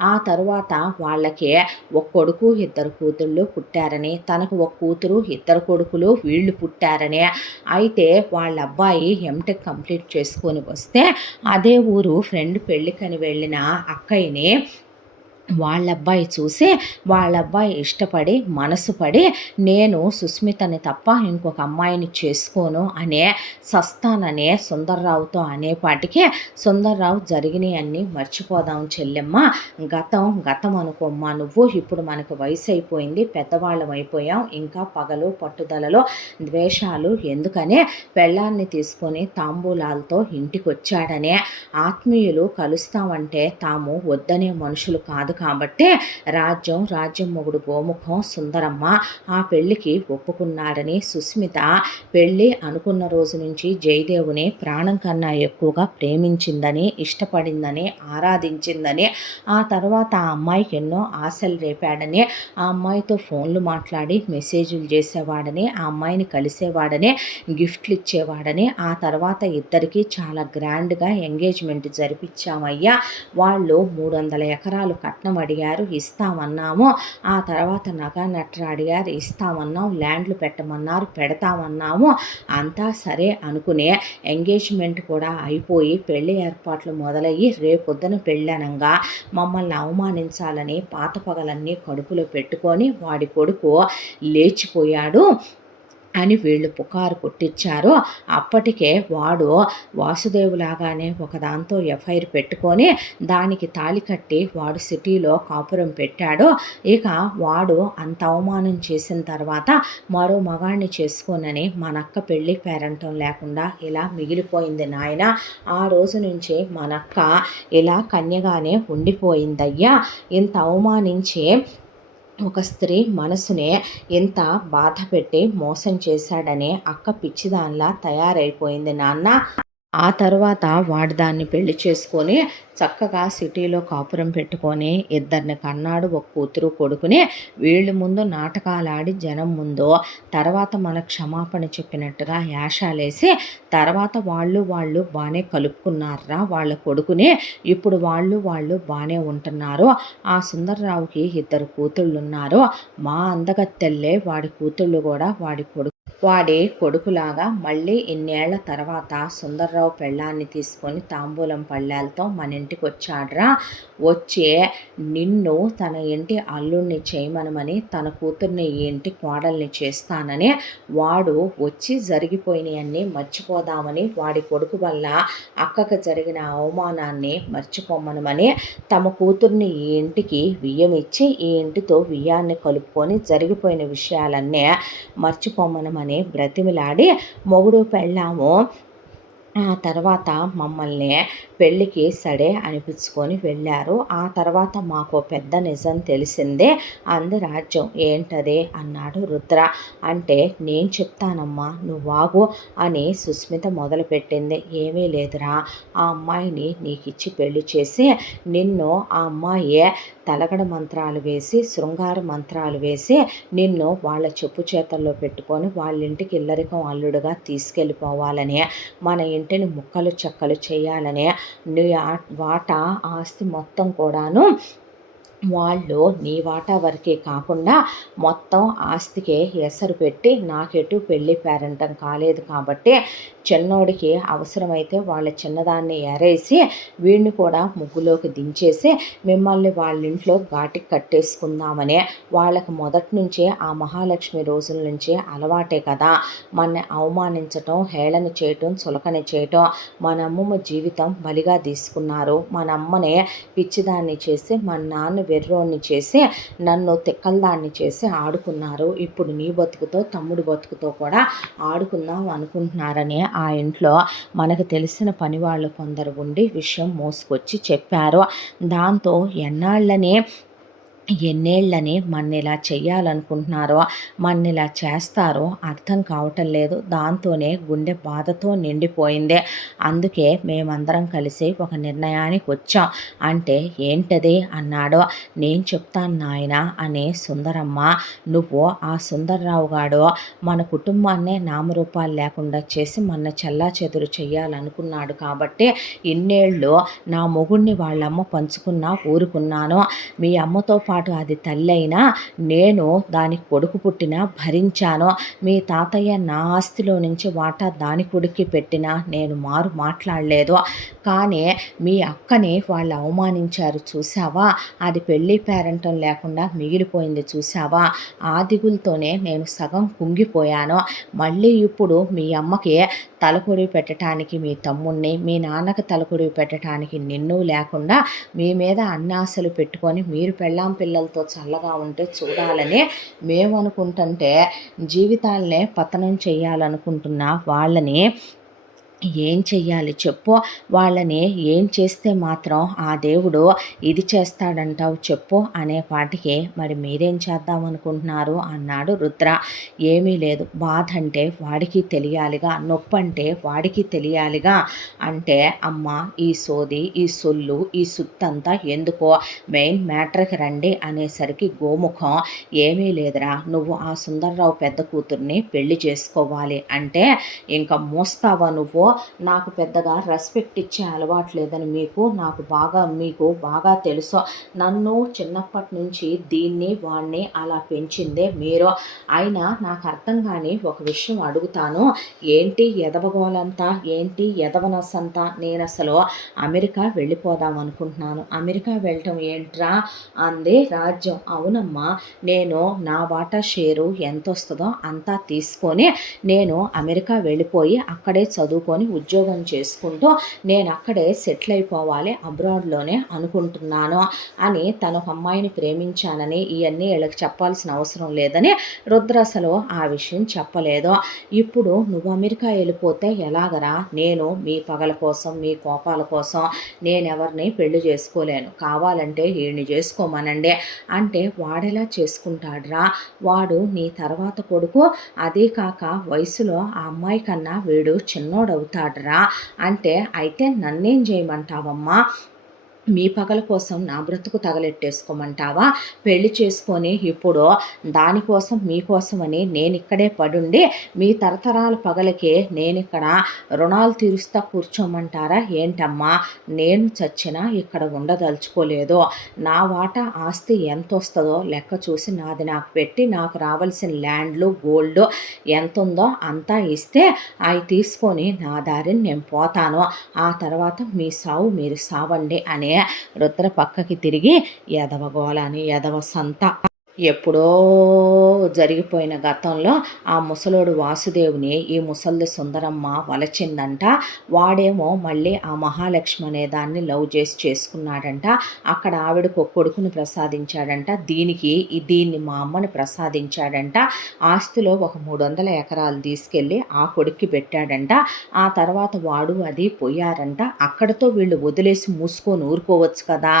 ఆ తరువాత వాళ్ళకి ఒక కొడుకు ఇద్దరు కూతుళ్ళు పుట్టారని, తనకు ఒక కూతురు ఇద్దరు కొడుకులు వీళ్ళు పుట్టారని. అయితే వాళ్ళ అబ్బాయి ఎంటెక్ కంప్లీట్ చేసుకొని వస్తే అదే ఊరు ఫ్రెండ్ పెళ్ళికని వెళ్ళిన అక్కయ్యని వాళ్ళబ్బాయి చూసి వాళ్ళబ్బాయి ఇష్టపడి మనసు పడి నేను సుస్మితని తప్ప ఇంకొక అమ్మాయిని చేసుకోను అనే సస్తాననే సుందర్రావుతో అనేపాటికి సుందర్రావు జరిగినాయి అన్నీ మర్చిపోదాం చెల్లెమ్మ, గతం గతం అనుకోమ్మా నువ్వు, ఇప్పుడు మనకు వయసు అయిపోయింది, పెద్దవాళ్ళం అయిపోయాం, ఇంకా పగలు పట్టుదలలో ద్వేషాలు ఎందుకనే పెళ్ళాన్ని తీసుకొని తాంబూలాలతో ఇంటికొచ్చాడనే. ఆత్మీయులు కలుస్తామంటే తాము వద్దనే మనుషులు కాదు కాబట్టి రాజ్యం మొగుడు గోముఖం సుందరమ్మ ఆ పెళ్లికి ఒప్పుకున్నాడని సుస్మిత పెళ్ళి అనుకున్న రోజు నుంచి జయదేవుని ప్రాణం కన్నా ఎక్కువగా ప్రేమించిందని, ఇష్టపడిందని, ఆరాధించిందని, ఆ తర్వాత ఆ అమ్మాయికి ఎన్నో ఆశలు రేపాడని, ఆ అమ్మాయితో ఫోన్లు మాట్లాడి మెసేజ్లు చేసేవాడని, ఆ అమ్మాయిని కలిసేవాడని, గిఫ్ట్లు ఇచ్చేవాడని, ఆ తర్వాత ఇద్దరికి చాలా గ్రాండ్గా ఎంగేజ్మెంట్ జరిపించామయ్యా. వాళ్ళు 300 ఎకరాలు కట్నం అడిగారు, ఇస్తామన్నాము. ఆ తర్వాత నగా నట్ర అడిగారు, ఇస్తామన్నాం. ల్యాండ్లు పెట్టమన్నారు, పెడతామన్నాము. అంతా సరే అనుకునే ఎంగేజ్మెంట్ కూడా అయిపోయి పెళ్లి ఏర్పాట్లు మొదలయ్యి రేపొద్దున పెళ్ళనంగా మమ్మల్ని అవమానించాలని పాత పగలన్నీ కడుపులో పెట్టుకొని వాడి కొడుకు లేచిపోయాడు అని వీళ్ళు పుకారు కొట్టించారు. అప్పటికే వాడు వాసుదేవులాగానే ఒకదాంతో ఎఫ్ఐఆర్ పెట్టుకొని దానికి తాళి కట్టి వాడు సిటీలో కాపురం పెట్టాడు. ఇక వాడు అంత అవమానం చేసిన తర్వాత మరో మగాడిని చేసుకోనని మనక్క పెళ్ళి పేరంటం లేకుండా ఇలా మిగిలిపోయింది నాయన. ఆ రోజు నుంచి మనక్క ఇలా కన్యగానే ఉండిపోయిందయ్యా. ఇంత అవమానించి ఒక స్త్రీ మనసునే ఎంత బాధ పెట్టి మోసం చేశాడనే అక్క పిచ్చిదానిలా తయారైపోయింది నాన్న. ఆ తర్వాత వాడు దాన్ని పెళ్లి చేసుకొని చక్కగా సిటీలో కాపురం పెట్టుకొని ఇద్దరిని కన్నాడు, ఒక కూతురు కొడుకుని. వీళ్ళు ముందు నాటకాలాడి జనం ముందు తర్వాత మన క్షమాపణ చెప్పినట్టుగా యాషాలేసి తర్వాత వాళ్ళు బాగానే కలుపుకున్నారా వాళ్ళ కొడుకుని. ఇప్పుడు వాళ్ళు బాగానే ఉంటున్నారు. ఆ సుందర్రావుకి ఇద్దరు కూతుళ్ళు ఉన్నారు. మా అందగత్తెల్లే వాడి కూతుళ్ళు కూడా వాడి కొడుకులాగా మళ్ళీ ఇన్నేళ్ల తర్వాత సుందర్రావు పెళ్ళాన్ని తీసుకొని తాంబూలం పళ్ళాలతో మన ఇంటికి వచ్చాడ్రా. వచ్చి నిన్ను తన ఇంటి అల్లుడిని చేయమనమని, తన కూతుర్ని ఈ ఇంటి కోడల్ని చేస్తానని వాడు వచ్చి జరిగిపోయినవన్నీ మర్చిపోదామని, వాడి కొడుకు వల్ల అక్కకు జరిగిన అవమానాన్ని మర్చిపోమనమని తమ కూతుర్ని ఈ ఇంటికి వియ్యమిచ్చి ఈ ఇంటితో వియ్యాన్ని కలుపుకొని జరిగిపోయిన విషయాలన్నీ మర్చిపోమనమని బ్రతిమిలాడి మొగుడు పెళ్ళాము ఆ తర్వాత మమ్మల్ని పెళ్ళికి సడే అనిపించుకొని వెళ్ళారు. ఆ తర్వాత మాకు పెద్ద నిజం తెలిసిందే. అంది రాజ్యం. ఏంటదే అన్నాడు రుద్ర. అంటే నేను చెప్తానమ్మా నువ్వాగు అని సుస్మిత మొదలుపెట్టింది. ఏమీ లేదురా, ఆ అమ్మాయిని నీకిచ్చి పెళ్లి చేసి నిన్ను ఆ అమ్మాయి తలగడ మంత్రాలు వేసి శృంగార మంత్రాలు వేసి నిన్ను వాళ్ళ చెప్పు చేతల్లో పెట్టుకొని వాళ్ళ ఇంటికి ఇల్లరికం అల్లుడుగా తీసుకెళ్ళిపోవాలని, మన ఇంటిని ముక్కలు చెక్కలు చేయాలని, నీ వాటా ఆస్తి మొత్తం కూడాను వాళ్ళు నీ వాటా వరకే కాకుండా మొత్తం ఆస్తికే ఎసరు పెట్టి నాకెటు పెళ్ళి పేరంటం కాలేదు కాబట్టి చిన్నోడికి అవసరమైతే వాళ్ళ చిన్నదాన్ని ఎరేసి వీడిని కూడా ముగ్గులోకి దించేసి మిమ్మల్ని వాళ్ళ ఇంట్లో ఘాటికి కట్టేసుకుందామని. వాళ్ళకి మొదటి నుంచే ఆ మహాలక్ష్మి రోజుల నుంచి అలవాటే కదా మన అవమానించటం, హేళన చేయటం, చులకన చేయటం. మన అమ్మమ్మ జీవితం బలిగా తీసుకున్నారు. మన అమ్మని పిచ్చిదాన్ని చేసి మన నాన్న వెర్రోడిని చేసి నన్ను తిక్కలదాన్ని చేసి ఆడుకున్నారు. ఇప్పుడు నీ బతుకుతో తమ్ముడు బతుకుతో కూడా ఆడుకుందాం అనుకుంటున్నారని ఆ ఇంట్లో మనకు తెలిసిన పని వాళ్ళు కొందరు ఉండి విషయం మోసుకొచ్చి చెప్పారు. దాంతో ఎన్నాళ్ళని ఎన్నేళ్ళని మన్నిలా చెయ్యాలనుకుంటున్నారో, మన్నిలా చేస్తారో అర్థం కావటం లేదు. దాంతోనే గుండె బాధతో నిండిపోయింది. అందుకే మేమందరం కలిసి ఒక నిర్ణయానికొచ్చాం. అంటే ఏంటది అన్నాడు. నేను చెప్తాను నాయనా అని సుందరమ్మ, నువ్వు ఆ సుందర్రావు గాడు మన కుటుంబాన్నే నామరూపాలు లేకుండా చేసి మన చెల్లాచెదురు చెయ్యాలనుకున్నాడు కాబట్టి ఇన్నేళ్ళు నా మొగుడిని వాళ్ళమ్మ పంచుకున్నా ఊరుకున్నాను. మీ అమ్మతో పాటు అది తల్లైనా నేను దానికి కొడుకు పుట్టినా భరించాను. మీ తాతయ్య నా ఆస్తిలో నుంచి వాటా దాని కొడుక్కి పెట్టినా నేను మాట్లాడలేదు. కానీ మీ అక్కని వాళ్ళు అవమానించారు చూసావా, అది పెళ్ళి పేరంటం లేకుండా మిగిలిపోయింది చూసావా, ఆ దిగులతోనే నేను సగం కుంగిపోయాను. మళ్ళీ ఇప్పుడు మీ అమ్మకి తలకొరివి పెట్టడానికి మీ తమ్ముణ్ణి, మీ నాన్నకి తలకొరివి పెట్టడానికి నిన్ను లేకుండా మీ మీద అన్నాశలు పెట్టుకొని మీరు పెళ్ళాం పిల్లలతో చల్లగా ఉంటే చూడాలని మేము అనుకుంటుంటే, జీవితాలనే పతనం చేయాలనుకుంటున్న వాళ్ళని ఏం చెయ్యాలి చెప్పు? వాళ్ళని ఏం చేస్తే మాత్రం ఆ దేవుడు ఇది చేస్తాడంటావు చెప్పు అనేపాటికి మరి మీరేం చేద్దామనుకుంటున్నారు అన్నాడు రుద్ర. ఏమీ లేదు, బాధ అంటే వాడికి తెలియాలిగా, నొప్పి అంటే వాడికి తెలియాలిగా. అంటే అమ్మ ఈ సోది, ఈ సొల్లు, ఈ సుత్తంతా ఎందుకో, మెయిన్ మ్యాటర్కి రండి అనేసరికి గోముఖం, ఏమీ లేదురా, నువ్వు ఆ సుందర్రావు పెద్ద కూతుర్ని పెళ్లి చేసుకోవాలి అంటే ఇంకా మోస్తావా నువ్వు? నాకు పెద్దగా రెస్పెక్ట్ ఇచ్చే అలవాటు లేదని మీకు బాగా తెలుసు. నన్ను చిన్నప్పటి నుంచి దీన్ని వాణ్ణి అలా పెంచిందే మీరు. అయినా నాకు అర్థం కాని ఒక విషయం అడుగుతాను. ఏంటి ఎదవగోలంతా, ఏంటి ఎదవనసంతా? నేను అసలు అమెరికా వెళ్ళిపోదాం అనుకుంటున్నాను. అమెరికా వెళ్ళటం ఏంట్రా అంది రాజ్యం. అవునమ్మా, నేను నా వాటా షేరు ఎంత వస్తుందో అంతా తీసుకొని నేను అమెరికా వెళ్ళిపోయి అక్కడే చదువుకొని ఉద్యోగం చేసుకుంటూ నేను అక్కడే సెటిల్ అయిపోవాలి అబ్రాడ్లోనే అనుకుంటున్నాను అని, తన అమ్మాయిని ప్రేమించానని ఇవన్నీ వీళ్ళకి చెప్పాల్సిన అవసరం లేదని రుద్ర అసలు ఆ విషయం చెప్పలేదు. ఇప్పుడు నువ్వు అమెరికా వెళ్ళిపోతే ఎలాగరా? నేను మీ పగల కోసం, మీ కోపాల కోసం నేనెవరిని పెళ్లి చేసుకోలేను. కావాలంటే వీడిని చేసుకోమనండి అంటే వాడెలా చేసుకుంటాడ్రా? వాడు నీ తర్వాత కొడుకు, అదే కాక వయసులో ఆ అమ్మాయి కన్నా వీడు చిన్నోడవుతాడ్రా అంటే, అయితే నన్నేం చేయమంటావమ్మా? మీ పగల కోసం నా బ్రతుకు తగలెట్టేసుకోమంటావా? పెళ్లి చేసుకొని ఇప్పుడు దానికోసం మీకోసమని నేను ఇక్కడే పడుండి మీ తరతరాల పగలకే నేనిక్కడ రుణాలు తీరుస్తా కూర్చోమంటారా ఏంటమ్మా? నేను చచ్చినా ఇక్కడ ఉండదలుచుకోలేదు. నా వాటా ఆస్తి ఎంత వస్తుందో లెక్క చూసి నాది నాకు పెట్టి నాకు రావాల్సిన ల్యాండ్లు, గోల్డ్ ఎంత ఉందో అంతా ఇస్తే అవి తీసుకొని నా దారిని నేను పోతాను. ఆ తర్వాత మీ సావు మీరు సావండి అనే రుద్ర పక్కకి తిరిగి ఎదవగోలని ఎదవ సంత. ఎప్పుడో జరిగిపోయిన గతంలో ఆ ముసలోడు వాసుదేవుని ఈ ముసల్ది సుందరమ్మ వలచిందంట. వాడేమో మళ్ళీ ఆ మహాలక్ష్మి అనే దాన్ని లవ్ చేసి చేసుకున్నాడంట. అక్కడ ఆవిడకు ఒక కొడుకుని ప్రసాదించాడంట. దీన్ని మా అమ్మని ప్రసాదించాడంట. ఆస్తిలో ఒక 300 ఎకరాలు తీసుకెళ్ళి ఆ కొడుక్కి పెట్టాడంట. ఆ తర్వాత వాడు అది పోయారంట. అక్కడతో వీళ్ళు వదిలేసి మూసుకొని ఊరుకోవచ్చు కదా,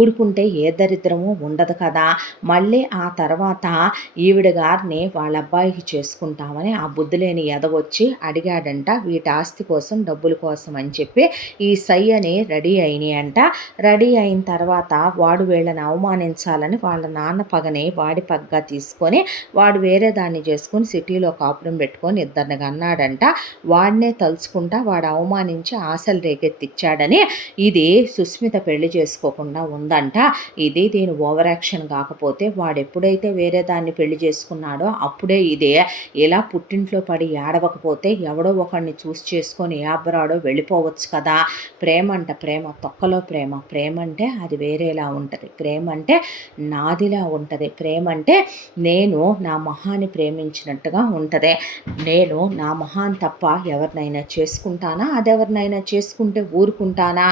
ఊరుకుంటే ఏ దరిద్రమూ ఉండదు కదా. మళ్ళీ ఆ తర్వాత ఈవిడ గారిని వాళ్ళ అబ్బాయికి చేసుకుంటామని ఆ బుద్ధులేని ఎదవొచ్చి అడిగాడంట. వీటి ఆస్తి కోసం, డబ్బుల కోసం అని చెప్పి ఈ సై అని రెడీ అయినాయంట. రెడీ అయిన తర్వాత వాడు వీళ్ళని అవమానించాలని వాళ్ళ నాన్న పగని వాడి పగ్గా తీసుకొని వాడు వేరే దాన్ని చేసుకొని సిటీలో కాపురం పెట్టుకొని ఇద్దరిని అన్నాడంట. వాడినే తలుచుకుంటా వాడు అవమానించి ఆశలు రేకెత్తిచ్చాడని ఇది సుస్మిత పెళ్లి చేసుకోకుండా ఉందంట. ఇది దీని ఓవర్ యాక్షన్ కాకపోతే వాడు ఎప్పుడైతే వేరే దాన్ని పెళ్లి చేసుకున్నాడో అప్పుడే ఇదే ఇలా పుట్టింట్లో పడి ఏడవకపోతే ఎవడో ఒకడిని చూసి చేసుకొని అబ్రాడో వెళ్ళిపోవచ్చు కదా. ప్రేమ అంట, ప్రేమ తొక్కలో ప్రేమ. ప్రేమ అంటే అది వేరేలా ఉంటుంది. ప్రేమ అంటే నాదిలా ఉంటుంది. ప్రేమ అంటే నేను నా మొహాన్ని ప్రేమించినట్టుగా ఉంటుంది. నేను నా మొహాన్ని తప్ప ఎవరినైనా చేసుకుంటానా? అదెవరినైనా చేసుకుంటే ఊరుకుంటానా?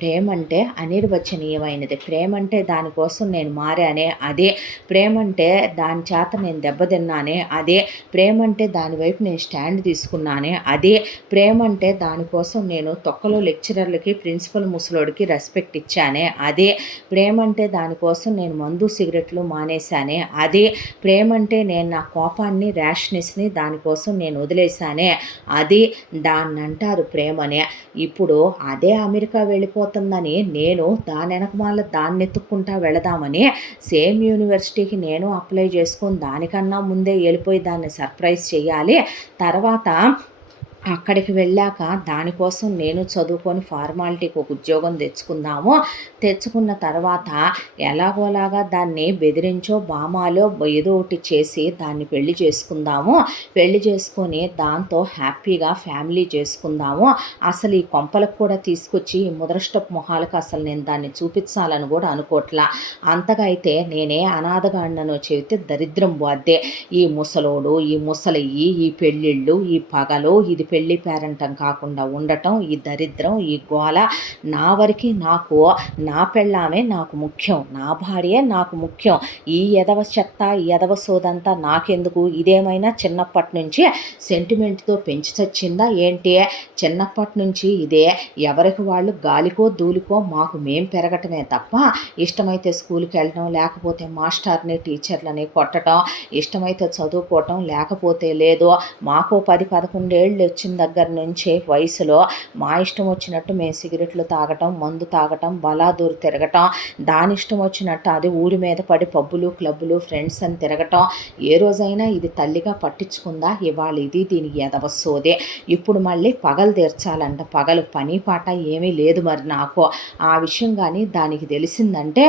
ప్రేమ అంటే అనిర్వచనీయమైనది. ప్రేమ అంటే దానికోసం నేను మారానే, అదే ప్రేమంటే దాని చేత నేను దెబ్బతిన్నానే అదే, ప్రేమంటే దాని వైపు నేను స్టాండ్ తీసుకున్నానే అదే, ప్రేమంటే దానికోసం నేను తొక్కలో లెక్చరర్లకి ప్రిన్సిపల్ ముసలోడికి రెస్పెక్ట్ ఇచ్చానే అదే, ప్రేమంటే దానికోసం నేను మందు సిగరెట్లు మానేశానే అదే, ప్రేమంటే నేను నా కోపాన్ని ర్యాష్నెస్ని దానికోసం నేను వదిలేశానే అది, దాన్నంటారు ప్రేమనే. ఇప్పుడు అదే అమెరికా వెళ్ళిపోతుందని నేను దాని వెనకమాల దాన్ని ఎత్తుక్కుంటా వెళదామని సేమ్ యూనివర్సిటీకి నేను అప్లై చేసుకొని దానికన్నా ముందే వెళ్ళిపోయి దాన్ని సర్ప్రైజ్ చేయాలి. తర్వాత అక్కడికి వెళ్ళాక దానికోసం నేను చదువుకొని ఫార్మాలిటీకి ఒక ఉద్యోగం తెచ్చుకున్న తర్వాత ఎలాగోలాగా దాన్ని బెదిరించో బామాలో ఏదో ఒకటి చేసి దాన్ని పెళ్లి చేసుకొని దాంతో హ్యాపీగా ఫ్యామిలీ చేసుకుందాము. అసలు ఈ కొంపలకు కూడా తీసుకొచ్చి ఈ ముదరష్టపు మొహాలకు అసలు నేను దాన్ని చూపించాలని కూడా అనుకోవట్లా. అంతగా అయితే నేనే అనాథగాడినో చెబితే దరిద్రం పోద్దే. ఈ ముసలోడు, ఈ ముసలయ్యి, ఈ పెళ్ళిళ్ళు, ఈ పగలు, ఇది పెళ్లి పేరంటం కాకుండా ఉండటం, ఈ దరిద్రం, ఈ గోల నా వరకు నాకు నా పెళ్ళామే నాకు ముఖ్యం, నా భార్యే నాకు ముఖ్యం. ఈ ఎదవ చెత్త ఈ ఎదవ సోదంతా నాకెందుకు? ఇదేమైనా చిన్నప్పటి నుంచి సెంటిమెంట్తో పెంచి చచ్చిందా ఏంటి? చిన్నప్పటి నుంచి ఇదే, ఎవరికి వాళ్ళు గాలికో ధూళికో మాకు మేం పెరగటమే తప్ప ఇష్టమైతే స్కూల్కి వెళ్ళటం, లేకపోతే మాస్టర్ని టీచర్లని కొట్టడం, ఇష్టమైతే చదువుకోవటం, లేకపోతే లేదు. మాకు 10-11 ఏళ్ళు వచ్చిన దగ్గర నుంచి వయసులో మా ఇష్టం వచ్చినట్టు మేము సిగరెట్లు తాగటం, మందు తాగటం, బలాదూరు తిరగటం, దాని ఇష్టం వచ్చినట్టు అది ఊడి మీద పడి పబ్బులు క్లబ్బులు ఫ్రెండ్స్ అని తిరగటం. ఏ రోజైనా ఇది తల్లిగా పట్టించుకుందా? ఇవాళ ఇది దీని ఎదవ సోదే. ఇప్పుడు మళ్ళీ పగలు తీర్చాలంట. పగలు పని పాట ఏమీ లేదు. మరి నాకు ఆ విషయం కానీ దానికి తెలిసిందంటే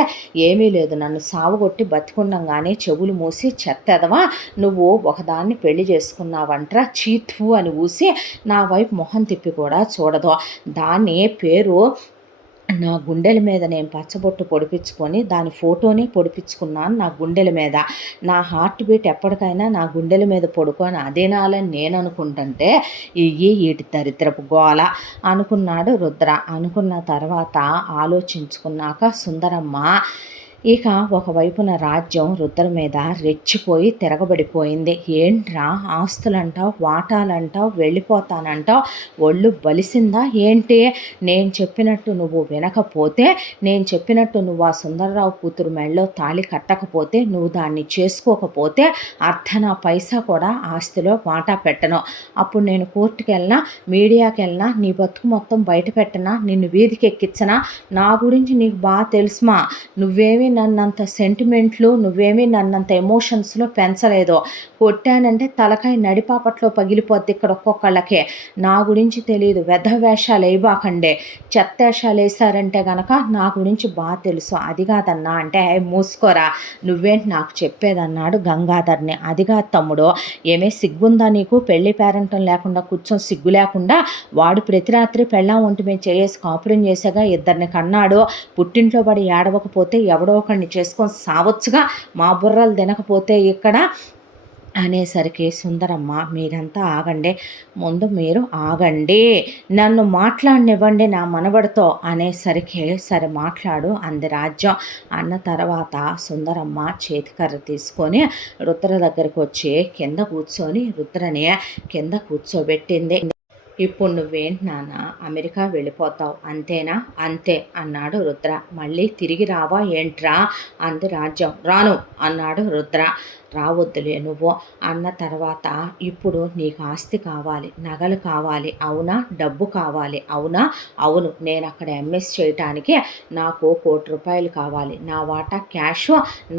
ఏమీ లేదు. నన్ను సావుగొట్టి బతికుండంగానే చెవులు మూసి చెత్తెదవా నువ్వు ఒకదాన్ని పెళ్లి చేసుకున్నావంట్రా చీత్వు అని ఊసి నా వైపు మొహం తిప్పి కూడా చూడదు. దాని పేరు నా గుండెల మీద నేను పచ్చబొట్టు పొడిపించుకొని దాని ఫోటోని పొడిపించుకున్నాను నా గుండెల మీద. నా హార్ట్ బీట్ ఎప్పటికైనా నా గుండెల మీద పడుకొని అదేనాలని నేను అనుకుంటుంటే వీటి దరిద్రపు గోల అనుకున్నాడు రుద్ర. అనుకున్న తర్వాత ఆలోచించుకున్నాక సుందరమ్మ ఇక ఒకవైపున రాజ్యం రుద్ర మీద రెచ్చిపోయి తిరగబడిపోయింది. ఏంట్రా ఆస్తులంటావు, వాటాలంటావు, వెళ్ళిపోతానంటావు, ఒళ్ళు బలిసిందా ఏంటి? నేను చెప్పినట్టు నువ్వు వినకపోతే, నేను చెప్పినట్టు నువ్వు ఆ సుందరరావు కూతురు మెళ్ళలో తాళి కట్టకపోతే, నువ్వు దాన్ని చేసుకోకపోతే అర్ధనా పైసా కూడా ఆస్తిలో వాటా పెట్టను. అప్పుడు నేను కోర్టుకి వెళ్ళినా, మీడియాకి వెళ్ళినా, నీ బతుకు మొత్తం బయట పెట్టనా, నిన్ను వీధికి ఎక్కించనా? నా గురించి నీకు బాగా తెలుసుమా. నువ్వేమీ నన్నంత సెంటిమెంట్లు, నువ్వేమీ నన్నంత ఎమోషన్స్లో పెంచలేదు. కొట్టానంటే తలకాయ నడిపాపట్లో పగిలిపోద్ది ఇక్కడ ఒక్కొక్కళ్ళకే. నా గురించి తెలియదు, వేషాలు వేయబాకండే. వేషాలు వేసారంటే గనక నా గురించి బాగా తెలుసు. అది కాదన్నా అంటే మూసుకోరా, నువ్వేంటి నాకు చెప్పేదన్నాడు గంగాధర్ని. అదిగా తమ్ముడు, ఏమే సిగ్గుందా నీకు? పెళ్లి పేరంటం లేకుండా కూర్చొని సిగ్గు లేకుండా వాడు ప్రతి రాత్రి పెళ్ళాం ఒంటి మీద చేసి కాపురం చేసాగా 2 కన్నాడు. పుట్టింట్లో పడి ఏడవకపోతే ఎవడో ఒకరిని చేసుకొని సావచ్చుగా, మా బుర్రలు తినకపోతే ఇక్కడ అనేసరికి సుందరమ్మ మీరంతా ఆగండి, ముందు మీరు ఆగండి, నన్ను మాట్లాడనివ్వండి నా మనవడితో అనేసరికి సరే మాట్లాడు అంది రాజ్యం. అన్న తర్వాత సుందరమ్మ చేతికర్ర తీసుకొని రుద్ర దగ్గరికి వచ్చి కింద కూర్చొని రుద్రని కింద కూర్చోబెట్టింది. ఇప్పుడు నువ్వేంటి నాన్న అమెరికా వెళ్ళిపోతావు అంతేనా? అంతే అన్నాడు రుద్ర. మళ్ళీ తిరిగి రావా ఏంట్రా అంది రాజ్యం. రాను అన్నాడు రుద్ర. రావద్దులే నువ్వు అన్న తర్వాత ఇప్పుడు నీకు ఆస్తి కావాలి, నగలు కావాలి అవునా, డబ్బు కావాలి అవునా? అవును, నేను అక్కడ ఎంఎస్ చేయటానికి నాకు ₹1,00,00,000 కావాలి. నా వాటా క్యాష్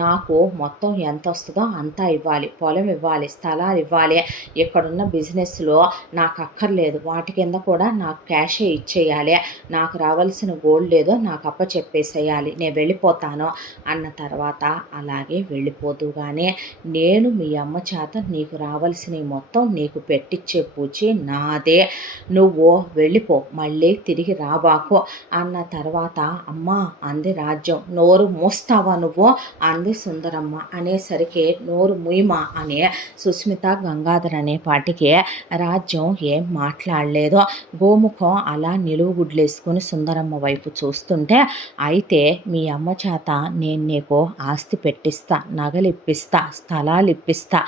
నాకు మొత్తం ఎంత వస్తుందో అంతా ఇవ్వాలి. పొలం ఇవ్వాలి, స్థలాలు ఇవ్వాలి. ఇక్కడున్న బిజినెస్లో నాకు అక్కర్లేదు, వాటి కింద కూడా నాకు క్యాషే ఇచ్చేయాలి. నాకు రావాల్సిన గోల్డ్ ఏదో నాకు చెప్పేసేయాలి, నేను వెళ్ళిపోతాను అన్న తర్వాత అలాగే వెళ్ళిపోతూగానే నేను మీ అమ్మ చేత నీకు రావాల్సినవి మొత్తం నీకు పెట్టిచ్చే పూచి నాదే, నువ్వు వెళ్ళిపో, మళ్ళీ తిరిగి రాబాకు అన్న తర్వాత అమ్మ అంది రాజ్యం. నోరు మూస్తావా నువ్వు అంది సుందరమ్మ. అనేసరికి నోరు ముయ్యమా అని సుస్మిత గంగాధర్ అనే పాటికి రాజ్యం ఏం మాట్లాడలేదు. గోముఖం అలా నిలువుగుడ్లేసుకుని సుందరమ్మ వైపు చూస్తుంటే, అయితే మీ అమ్మ చేత నేను నీకు ఆస్తి పెట్టిస్తా, నగలు ఇప్పిస్తా, స్థలాలు ఇప్పిస్తా,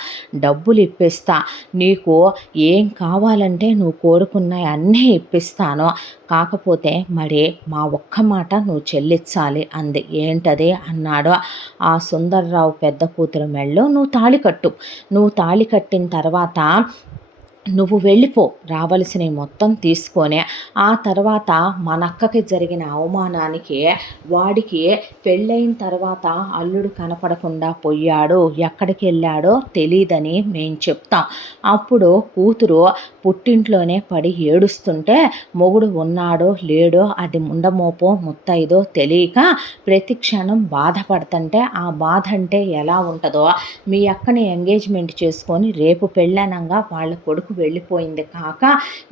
డబ్బులు ఇప్పిస్తా, నీకు ఏం కావాలంటే నువ్వు కోరుకున్నవి అన్నీ ఇప్పిస్తాను, కాకపోతే మరి మా ఒక్క మాట నువ్వు చెల్లించాలి అంది. ఏంటది అన్నాడు. ఆ సుందర్రావు పెద్ద కూతురు మెళ్ళో నువ్వు తాళి కట్టు, నువ్వు తాళి కట్టిన తర్వాత నువ్వు వెళ్ళిపో, రావలసినవి మొత్తం తీసుకొని. ఆ తర్వాత మనక్కకి జరిగిన అవమానానికి వాడికి పెళ్ళైన తర్వాత అల్లుడు కనపడకుండా పోయాడు, ఎక్కడికి వెళ్ళాడో తెలియదని మేము చెప్తాం. అప్పుడు కూతురు పుట్టింట్లోనే పడి ఏడుస్తుంటే మొగుడు ఉన్నాడో లేడో అది ముండమోపో ముత్తైదో తెలియక ప్రతి క్షణం బాధపడుతుంటే ఆ బాధ అంటే ఎలా ఉంటుందో మీ అక్కని ఎంగేజ్మెంట్ చేసుకొని రేపు పెళ్ళనంగా వాళ్ళ కొడుకు వెళ్ళిపోయింది కాక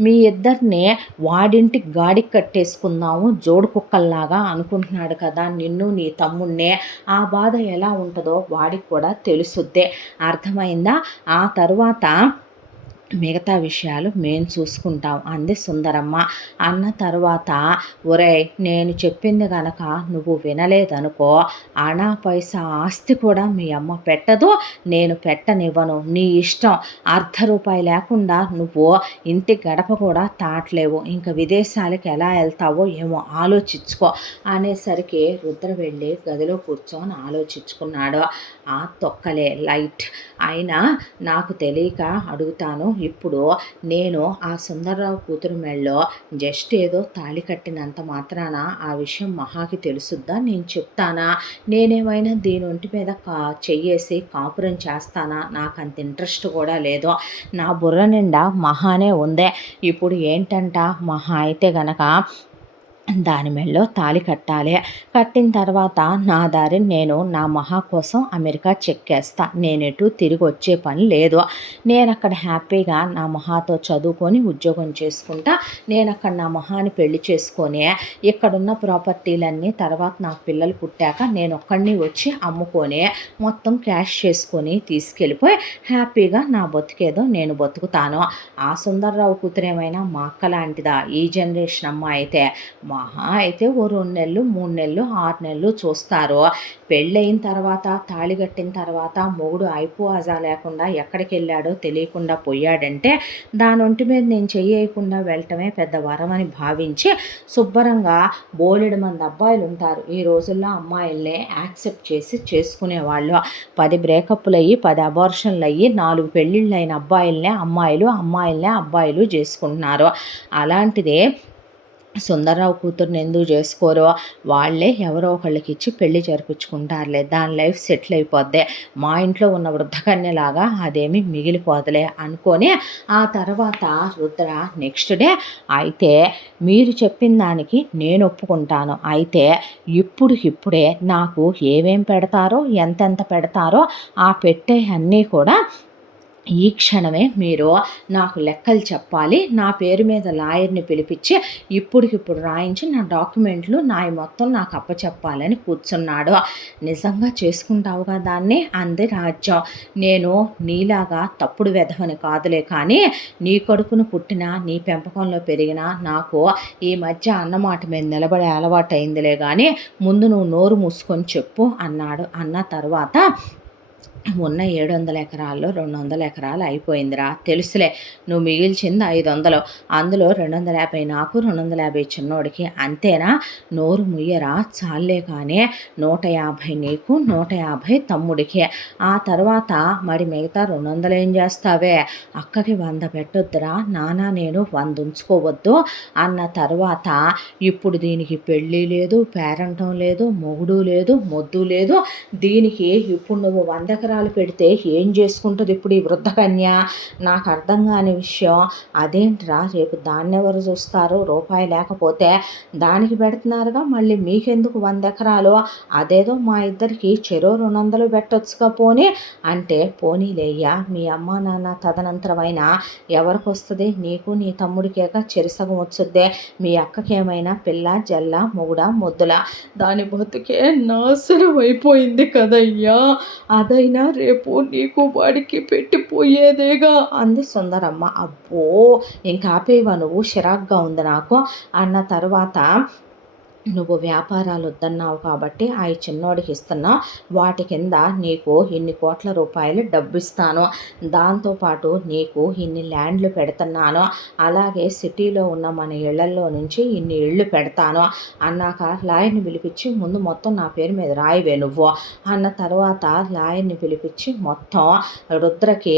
మీ ఇద్దరిని వాడింటి గాడికి కట్టేసుకుందాము జోడు కుక్కల్లాగా అనుకుంటున్నాడు కదా నిన్ను నీ తమ్ముణ్ణే. ఆ బాధ ఎలా ఉంటుందో వాడికి కూడా తెలుసుద్దే, అర్థమైందా? ఆ తర్వాత మిగతా విషయాలు మేము చూసుకుంటాం అంది సుందరమ్మ. అన్న తర్వాత ఒరేయ్ నేను చెప్పింది గనక నువ్వు వినలేదనుకో, అనా పైసా ఆస్తి కూడా మీ అమ్మ పెట్టదు, నేను పెట్టనివ్వను, నీ ఇష్టం, ₹1 లేకుండా నువ్వు ఇంటి గడప కూడా తాటలేవు, ఇంకా విదేశాలకు ఎలా వెళ్తావో ఏమో ఆలోచించుకో అనేసరికి రుద్ర వెళ్ళి గదిలో కూర్చొని ఆలోచించుకున్నాడు. ఆ తొక్కలే లైట్ అయినా నాకు తెలియక అడుగుతాను, ఇప్పుడు నేను ఆ సుందర్రావు కూతురు మెళ్ళో జస్ట్ ఏదో తాళి కట్టినంత మాత్రాన ఆ విషయం మహాకి తెలుసుద్దా? నేను చెప్తానా? నేనేమైనా దీని ఒంటి మీద చెయ్యేసి కాపురం చేస్తానా? నాకు అంత ఇంట్రెస్ట్ కూడా లేదు. నా బుర్ర నిండా మహానే ఉందే. ఇప్పుడు ఏంటంట, మహా అయితే గనక దాని మెళ్ళో తాళి కట్టాలి, కట్టిన తర్వాత నా దారిని నేను నా మహా కోసం అమెరికా చెక్కేస్తా, నేనెటు తిరిగి వచ్చే పని లేదు, నేను అక్కడ హ్యాపీగా నా మహాతో చదువుకొని ఉద్యోగం చేసుకుంటా, నేను అక్కడ నా మహాని పెళ్లి చేసుకొని ఇక్కడున్న ప్రాపర్టీలన్నీ తర్వాత నాకు పిల్లలు పుట్టాక నేను ఒక్కడిని వచ్చి అమ్ముకొని మొత్తం క్యాష్ చేసుకొని తీసుకెళ్ళిపోయి హ్యాపీగా నా బతుకేదో నేను బతుకుతాను. ఆ సుందర్రావు కూతురేమైనా మా అక్క లాంటిదా? ఈ జనరేషన్ అమ్మ అయితే మహా అయితే ఓ 2 నెలలు 3 నెలలు 6 నెలలు చూస్తారు. పెళ్ళయిన తర్వాత తాళి కట్టిన తర్వాత మొగుడు అయిపోజా లేకుండా ఎక్కడికి వెళ్ళాడో తెలియకుండా పోయాడంటే దాని ఒంటి మీద నేను చెయ్యకుండా వెళ్ళటమే పెద్ద వరం అని భావించి శుభ్రంగా బోలెడు మంది అబ్బాయిలు ఉంటారు ఈ రోజుల్లో అమ్మాయిల్ని యాక్సెప్ట్ చేసి చేసుకునేవాళ్ళు. 10 బ్రేకప్లు అయ్యి 10 అబార్షన్లు అయ్యి 4 పెళ్ళిళ్ళు అయిన అబ్బాయిలనే అమ్మాయిలనే అబ్బాయిలు చేసుకుంటున్నారు. అలాంటిదే సుందర్రావు కూతుర్ని ఎందుకు చేసుకోరో, వాళ్ళే ఎవరో ఒకళ్ళకి ఇచ్చి పెళ్లి జరిపించుకుంటారులే, దాని లైఫ్ సెటిల్ అయిపోద్ది, మా ఇంట్లో ఉన్న వృద్ధకన్యలాగా అదేమి మిగిలిపోదులే అనుకొని ఆ తర్వాత రుద్ర నెక్స్ట్ డే అయితే మీరు చెప్పిన దానికి నేను ఒప్పుకుంటాను, అయితే ఇప్పుడే నాకు ఏమేం పెడతారో ఎంతెంత పెడతారో ఆ పెట్టే అన్నీ కూడా ఈ క్షణమే మీరు నాకు లెక్కలు చెప్పాలి, నా పేరు మీద లాయర్ని పిలిపించి ఇప్పుడికిప్పుడు రాయించి నా డాక్యుమెంట్లు మొత్తం నాకు అప్పచెప్పాలని కూర్చున్నాడు. నిజంగా చేసుకుంటావుగా దాన్ని అంది రాజ్యం. నేను నీలాగా తప్పుడు వెధవని కాదులే, కానీ నీ కడుపును పుట్టిన నీ పెంపకంలో పెరిగిన నాకు ఈ మధ్య అన్నమాట మీద నిలబడే అలవాటు అయిందిలే, కానీ ముందు నువ్వు నోరు మూసుకొని చెప్పు అన్నాడు. అన్న తర్వాత ఉన్న 700 ఎకరాల్లో 200 ఎకరాలు అయిపోయిందిరా, తెలుసులే, నువ్వు మిగిల్చింది 500, అందులో 250 నాకు 250 చిన్నోడికి, అంతేనా? నోరు ముయ్యరా చాలే, కానీ 150 నీకు 150 తమ్ముడికి, ఆ తర్వాత మరి మిగతా 200 ఏం చేస్తావే? అక్కకి 100 పెట్టొద్దురా నాన్న, నేను 100 ఉంచుకోవద్దు అన్న తర్వాత ఇప్పుడు దీనికి పెళ్ళి లేదు, పేరంటం లేదు, మొగుడు లేదు, మొద్దు లేదు, దీనికి ఇప్పుడు నువ్వు 100 ఎకరాలు పెడితే ఏం చేసుకుంటుంది ఇప్పుడు ఈ వృద్ధ కన్య? నాకు అర్థం కాని విషయం. అదేంట్రా, రేపు దాన్నెవరు చూస్తారు? రూపాయి లేకపోతే దానికి పెడుతున్నారుగా, మళ్ళీ మీకెందుకు 100 ఎకరాలు? అదేదో మా ఇద్దరికి చెరో 200 పెట్టొచ్చుగా పోనీ అంటే, పోనీలేయ్యా, మీ అమ్మ నాన్న తదనంతరమైనా ఎవరికి వస్తుంది? నీకు నీ తమ్ముడికేగా చెరిసగం వచ్చుద్దే. మీ అక్కకేమైనా పిల్ల జల్ల మొగుడా మొద్దుల? దాని బతుకే నాశనం అయిపోయింది కదయ్యా. అదైనా రేపు నీకు వాడికి పెట్టిపోయేదేగా అంది సుందరమ్మ. అబ్బో, ఇంకా ఆపేవా నువ్వు? చిరాగ్గా ఉంది నాకు అన్న తర్వాత, నువ్వు వ్యాపారాలు వద్దన్నావు కాబట్టి అవి చిన్నోడికి ఇస్తున్నా, వాటి కింద నీకు ఇన్ని కోట్ల రూపాయలు డబ్బు ఇస్తాను, దాంతోపాటు నీకు ఇన్ని ల్యాండ్లు పెడుతున్నాను, అలాగే సిటీలో ఉన్న మన ఇళ్లల్లో నుంచి ఇన్ని ఇళ్ళు పెడతాను అన్నాక లాయర్ని పిలిపించి ముందు మొత్తం నా పేరు మీద రాయివే నువ్వు అన్న తర్వాత లాయర్ని పిలిపించి మొత్తం రుద్రకి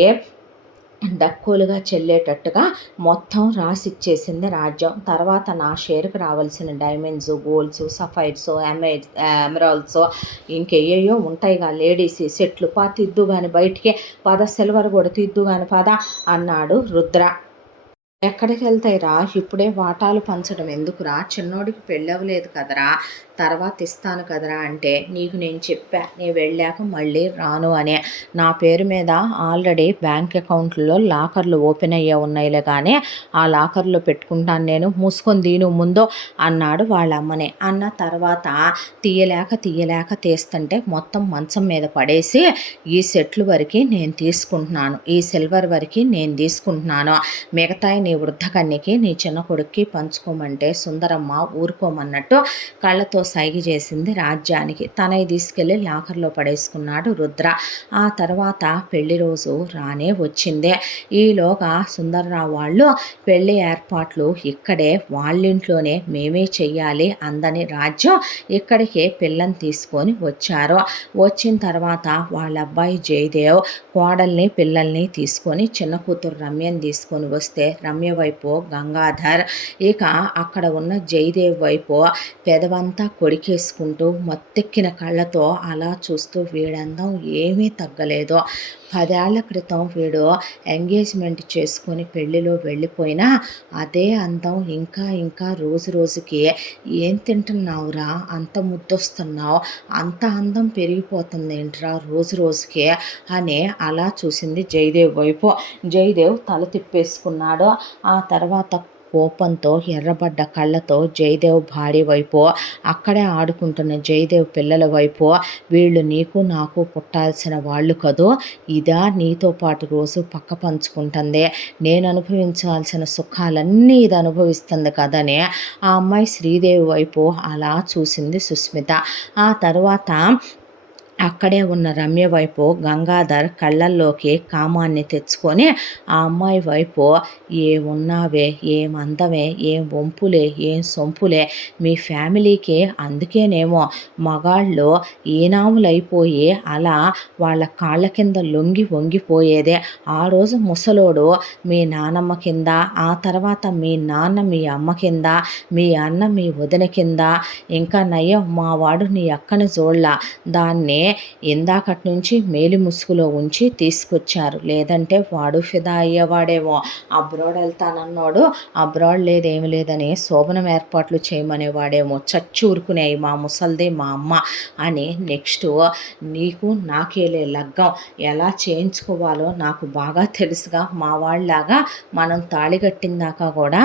డక్కులుగా చెల్లేటట్టుగా మొత్తం రాసిచ్చేసింది రాజ్యం. తర్వాత నా షేర్కి రావాల్సిన డైమండ్స్, గోల్డ్స్, సఫైర్స్, ఎమరాల్డ్స్ ఇంకెయ్యో ఉంటాయిగా లేడీస్ సెట్లు తిద్దు కానీ బయటికి పద, సిల్వర్ కూడా తిద్దు కానీ పద అన్నాడు రుద్ర. ఎక్కడికి వెళ్తాయిరా, ఇప్పుడే వాటాలు పంచడం ఎందుకురా, చిన్నోడికి పెళ్ళవలేదు కదరా, తర్వాత ఇస్తాను కదరా అంటే, నీకు నేను చెప్పా నేను వెళ్ళాక మళ్ళీ రాను అనే. నా పేరు మీద ఆల్రెడీ బ్యాంక్ అకౌంట్లో లాకర్లు ఓపెన్ అయ్యే ఉన్నాయిలే కానీ ఆ లాకర్లో పెట్టుకుంటాను నేను, మూసుకొని దీను ముందు అన్నాడు వాళ్ళ అమ్మనే. అన్న తర్వాత తీయలేక తీస్తుంటే మొత్తం మంచం మీద పడేసి, ఈ సెట్లు వరకు నేను తీసుకుంటున్నాను, ఈ సిల్వర్ వరకు నేను తీసుకుంటున్నాను, మిగతాయి నీ వృద్ధ కన్యకి నీ చిన్న కొడుక్కి పంచుకోమంటే సుందరమ్మ ఊరుకోమన్నట్టు కళ్ళతో సైగ చేసింది రాజ్యానికి. తనవి తీసుకెళ్ళి లాకర్లో పడేసుకున్నాడు రుద్ర. ఆ తర్వాత పెళ్లి రోజు రానే వచ్చిందే. ఈలోగా సుందర్రావు వాళ్ళు పెళ్లి ఏర్పాట్లు ఇక్కడే వాళ్ళింట్లోనే మేమే చెయ్యాలి అందని రాజ్యం ఇక్కడికే పిల్లని తీసుకొని వచ్చారు. వచ్చిన తర్వాత వాళ్ళ అబ్బాయి జయదేవ్ కోడల్ని పిల్లల్ని తీసుకొని చిన్న కూతురు రమ్యని తీసుకొని వస్తే, రమ్య వైపు గంగాధర్, ఇక అక్కడ ఉన్న జయదేవ్ వైపు పెదవంతా కొడికేసుకుంటూ మత్తెక్కిన కళ్ళతో అలా చూస్తూ వీడందం ఏమీ తగ్గలేదు. 10 ఏళ్ల క్రితం వీడు ఎంగేజ్మెంట్ చేసుకొని పెళ్ళిలో వెళ్ళిపోయినా అదే అందం ఇంకా రోజు రోజుకి. ఏం తింటున్నావురా, అంత ముద్దొస్తున్నావు, అంత అందం పెరిగిపోతుంది ఏంట్రా రోజు రోజుకి అని అలా చూసింది జయదేవ్ వైపు. జయదేవ్ తల తిప్పేసుకున్నాడు. ఆ తర్వాత కోపంతో ఎర్రబడ్డ కళ్ళతో జయదేవ్ భార్య వైపు, అక్కడే ఆడుకుంటున్న జయదేవ్ పిల్లల వైపు, వీళ్ళు నీకు నాకు పుట్టాల్సిన వాళ్ళు కదూ, ఇదా నీతో పాటు రోజు పక్క పంచుకుంటుంది, నేను అనుభవించాల్సిన సుఖాలన్నీ ఇది అనుభవిస్తుంది కదని ఆ అమ్మాయి శ్రీదేవి వైపు అలా చూసింది సుస్మిత. ఆ తర్వాత అక్కడే ఉన్న రమ్య వైపు గంగాధర్ కళ్ళల్లోకి కామాన్ని తెచ్చుకొని ఆ అమ్మాయి వైపు, ఏమున్నావే, ఏం అందమే, ఏం వంపులే, ఏం సొంపులే, మీ ఫ్యామిలీకి అందుకేనేమో మగాళ్ళు ఈనాములైపోయి అలా వాళ్ళ కాళ్ళ కింద లొంగి వంగిపోయేదే. ఆ రోజు ముసలోడు మీ నానమ్మ కింద, ఆ తర్వాత మీ నాన్న మీ అమ్మ కింద, మీ అన్న మీ వదిన కింద, ఇంకా నయ్యం మావాడు నీ అక్కని చూడలా, దాన్ని ఇందాకటి నుంచి మేలి ముసుగులో ఉంచి తీసుకొచ్చారు, లేదంటే వాడు ఫిదా అయ్యేవాడేమో, అబ్రాడ్ వెళ్తానన్నాడు, అబ్రాడ్ లేదేమి లేదని శోభనం ఏర్పాట్లు చేయమనేవాడేమో, చచ్చి ఊరుకునేవి మా ముసల్ది మా అమ్మ అని. నెక్స్ట్ నీకు నాకేలే లగ్గం ఎలా చేయించుకోవాలో నాకు బాగా తెలుసుగా, మా వాళ్ళలాగా మనం తాళి కట్టిందాకా కూడా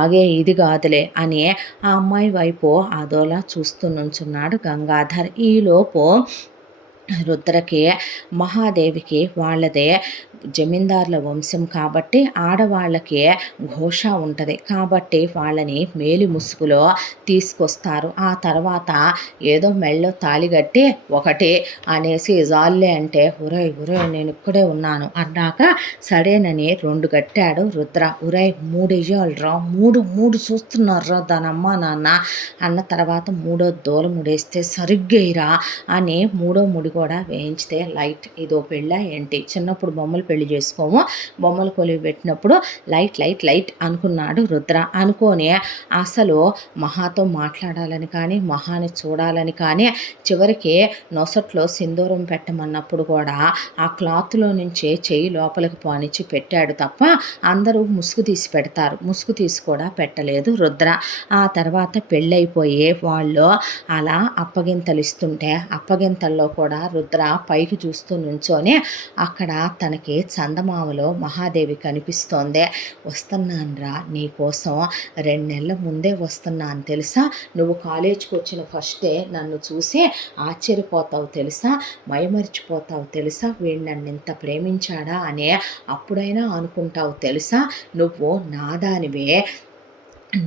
ఆగే ఇది కాదులే అని ఆ అమ్మాయి వైపు అదోలా చూస్తూ నుంచున్నాడు గంగాధర్. ఈలోపు రుద్రకి మహాదేవికి వాళ్ళదే జమీందారుల వంశం కాబట్టి ఆడవాళ్ళకి ఘోష ఉంటుంది కాబట్టి వాళ్ళని మేలి ముసుగులో తీసుకొస్తారు. ఆ తర్వాత ఏదో మెళ్ళో తాళిగట్టి ఒకటి అనేసి జాల్లే అంటే, ఉరై నేను ఇక్కడే ఉన్నాను అన్నాక సరేనని 2 కట్టాడు రుద్ర. ఉరై 3 వెయ్యాలిరా, మూడు చూస్తున్నారా దాని అమ్మ నాన్న అన్న తర్వాత 3వ దూల ముడేస్తే సరిగ్గా ఇరా అని 3వ ముడి కూడా వేయించితే లైట్ ఇదో పెళ్ళా ఏంటి, చిన్నప్పుడు బొమ్మలు పెళ్లి చేసుకోము, బొమ్మలు కొలివి పెట్టినప్పుడు లైట్ లైట్ లైట్ అనుకున్నాడు రుద్ర. అనుకోని అసలు మహాతో మాట్లాడాలని కానీ మహాని చూడాలని కానీ చివరికి నొసట్లో సింధూరం పెట్టమన్నప్పుడు కూడా ఆ క్లాత్లో నుంచే చెయ్యి లోపలికి పోనిచ్చి పెట్టాడు తప్ప అందరూ ముసుగు తీసి పెడతారు, ముసుగు తీసి కూడా పెట్టలేదు రుద్ర. ఆ తర్వాత పెళ్ళైపోయి వాళ్ళు అలా అప్పగింతలు ఇస్తుంటే అప్పగింతల్లో కూడా రుద్ర పైకి చూస్తూ నుంచొని అక్కడ తనకి చందమామలో మహాదేవి కనిపిస్తోంది. వస్తున్నానురా నీకోసం, 2 నెలల ముందే వస్తున్నాను తెలుసా, నువ్వు కాలేజీకి వచ్చిన ఫస్టే నన్ను చూసి ఆశ్చర్యపోతావు తెలుసా, మైమరిచిపోతావు తెలుసా, వీడు నన్ను ఇంత ప్రేమించాడా అనే అప్పుడైనా అనుకుంటావు తెలుసా, నువ్వు నాదానివే,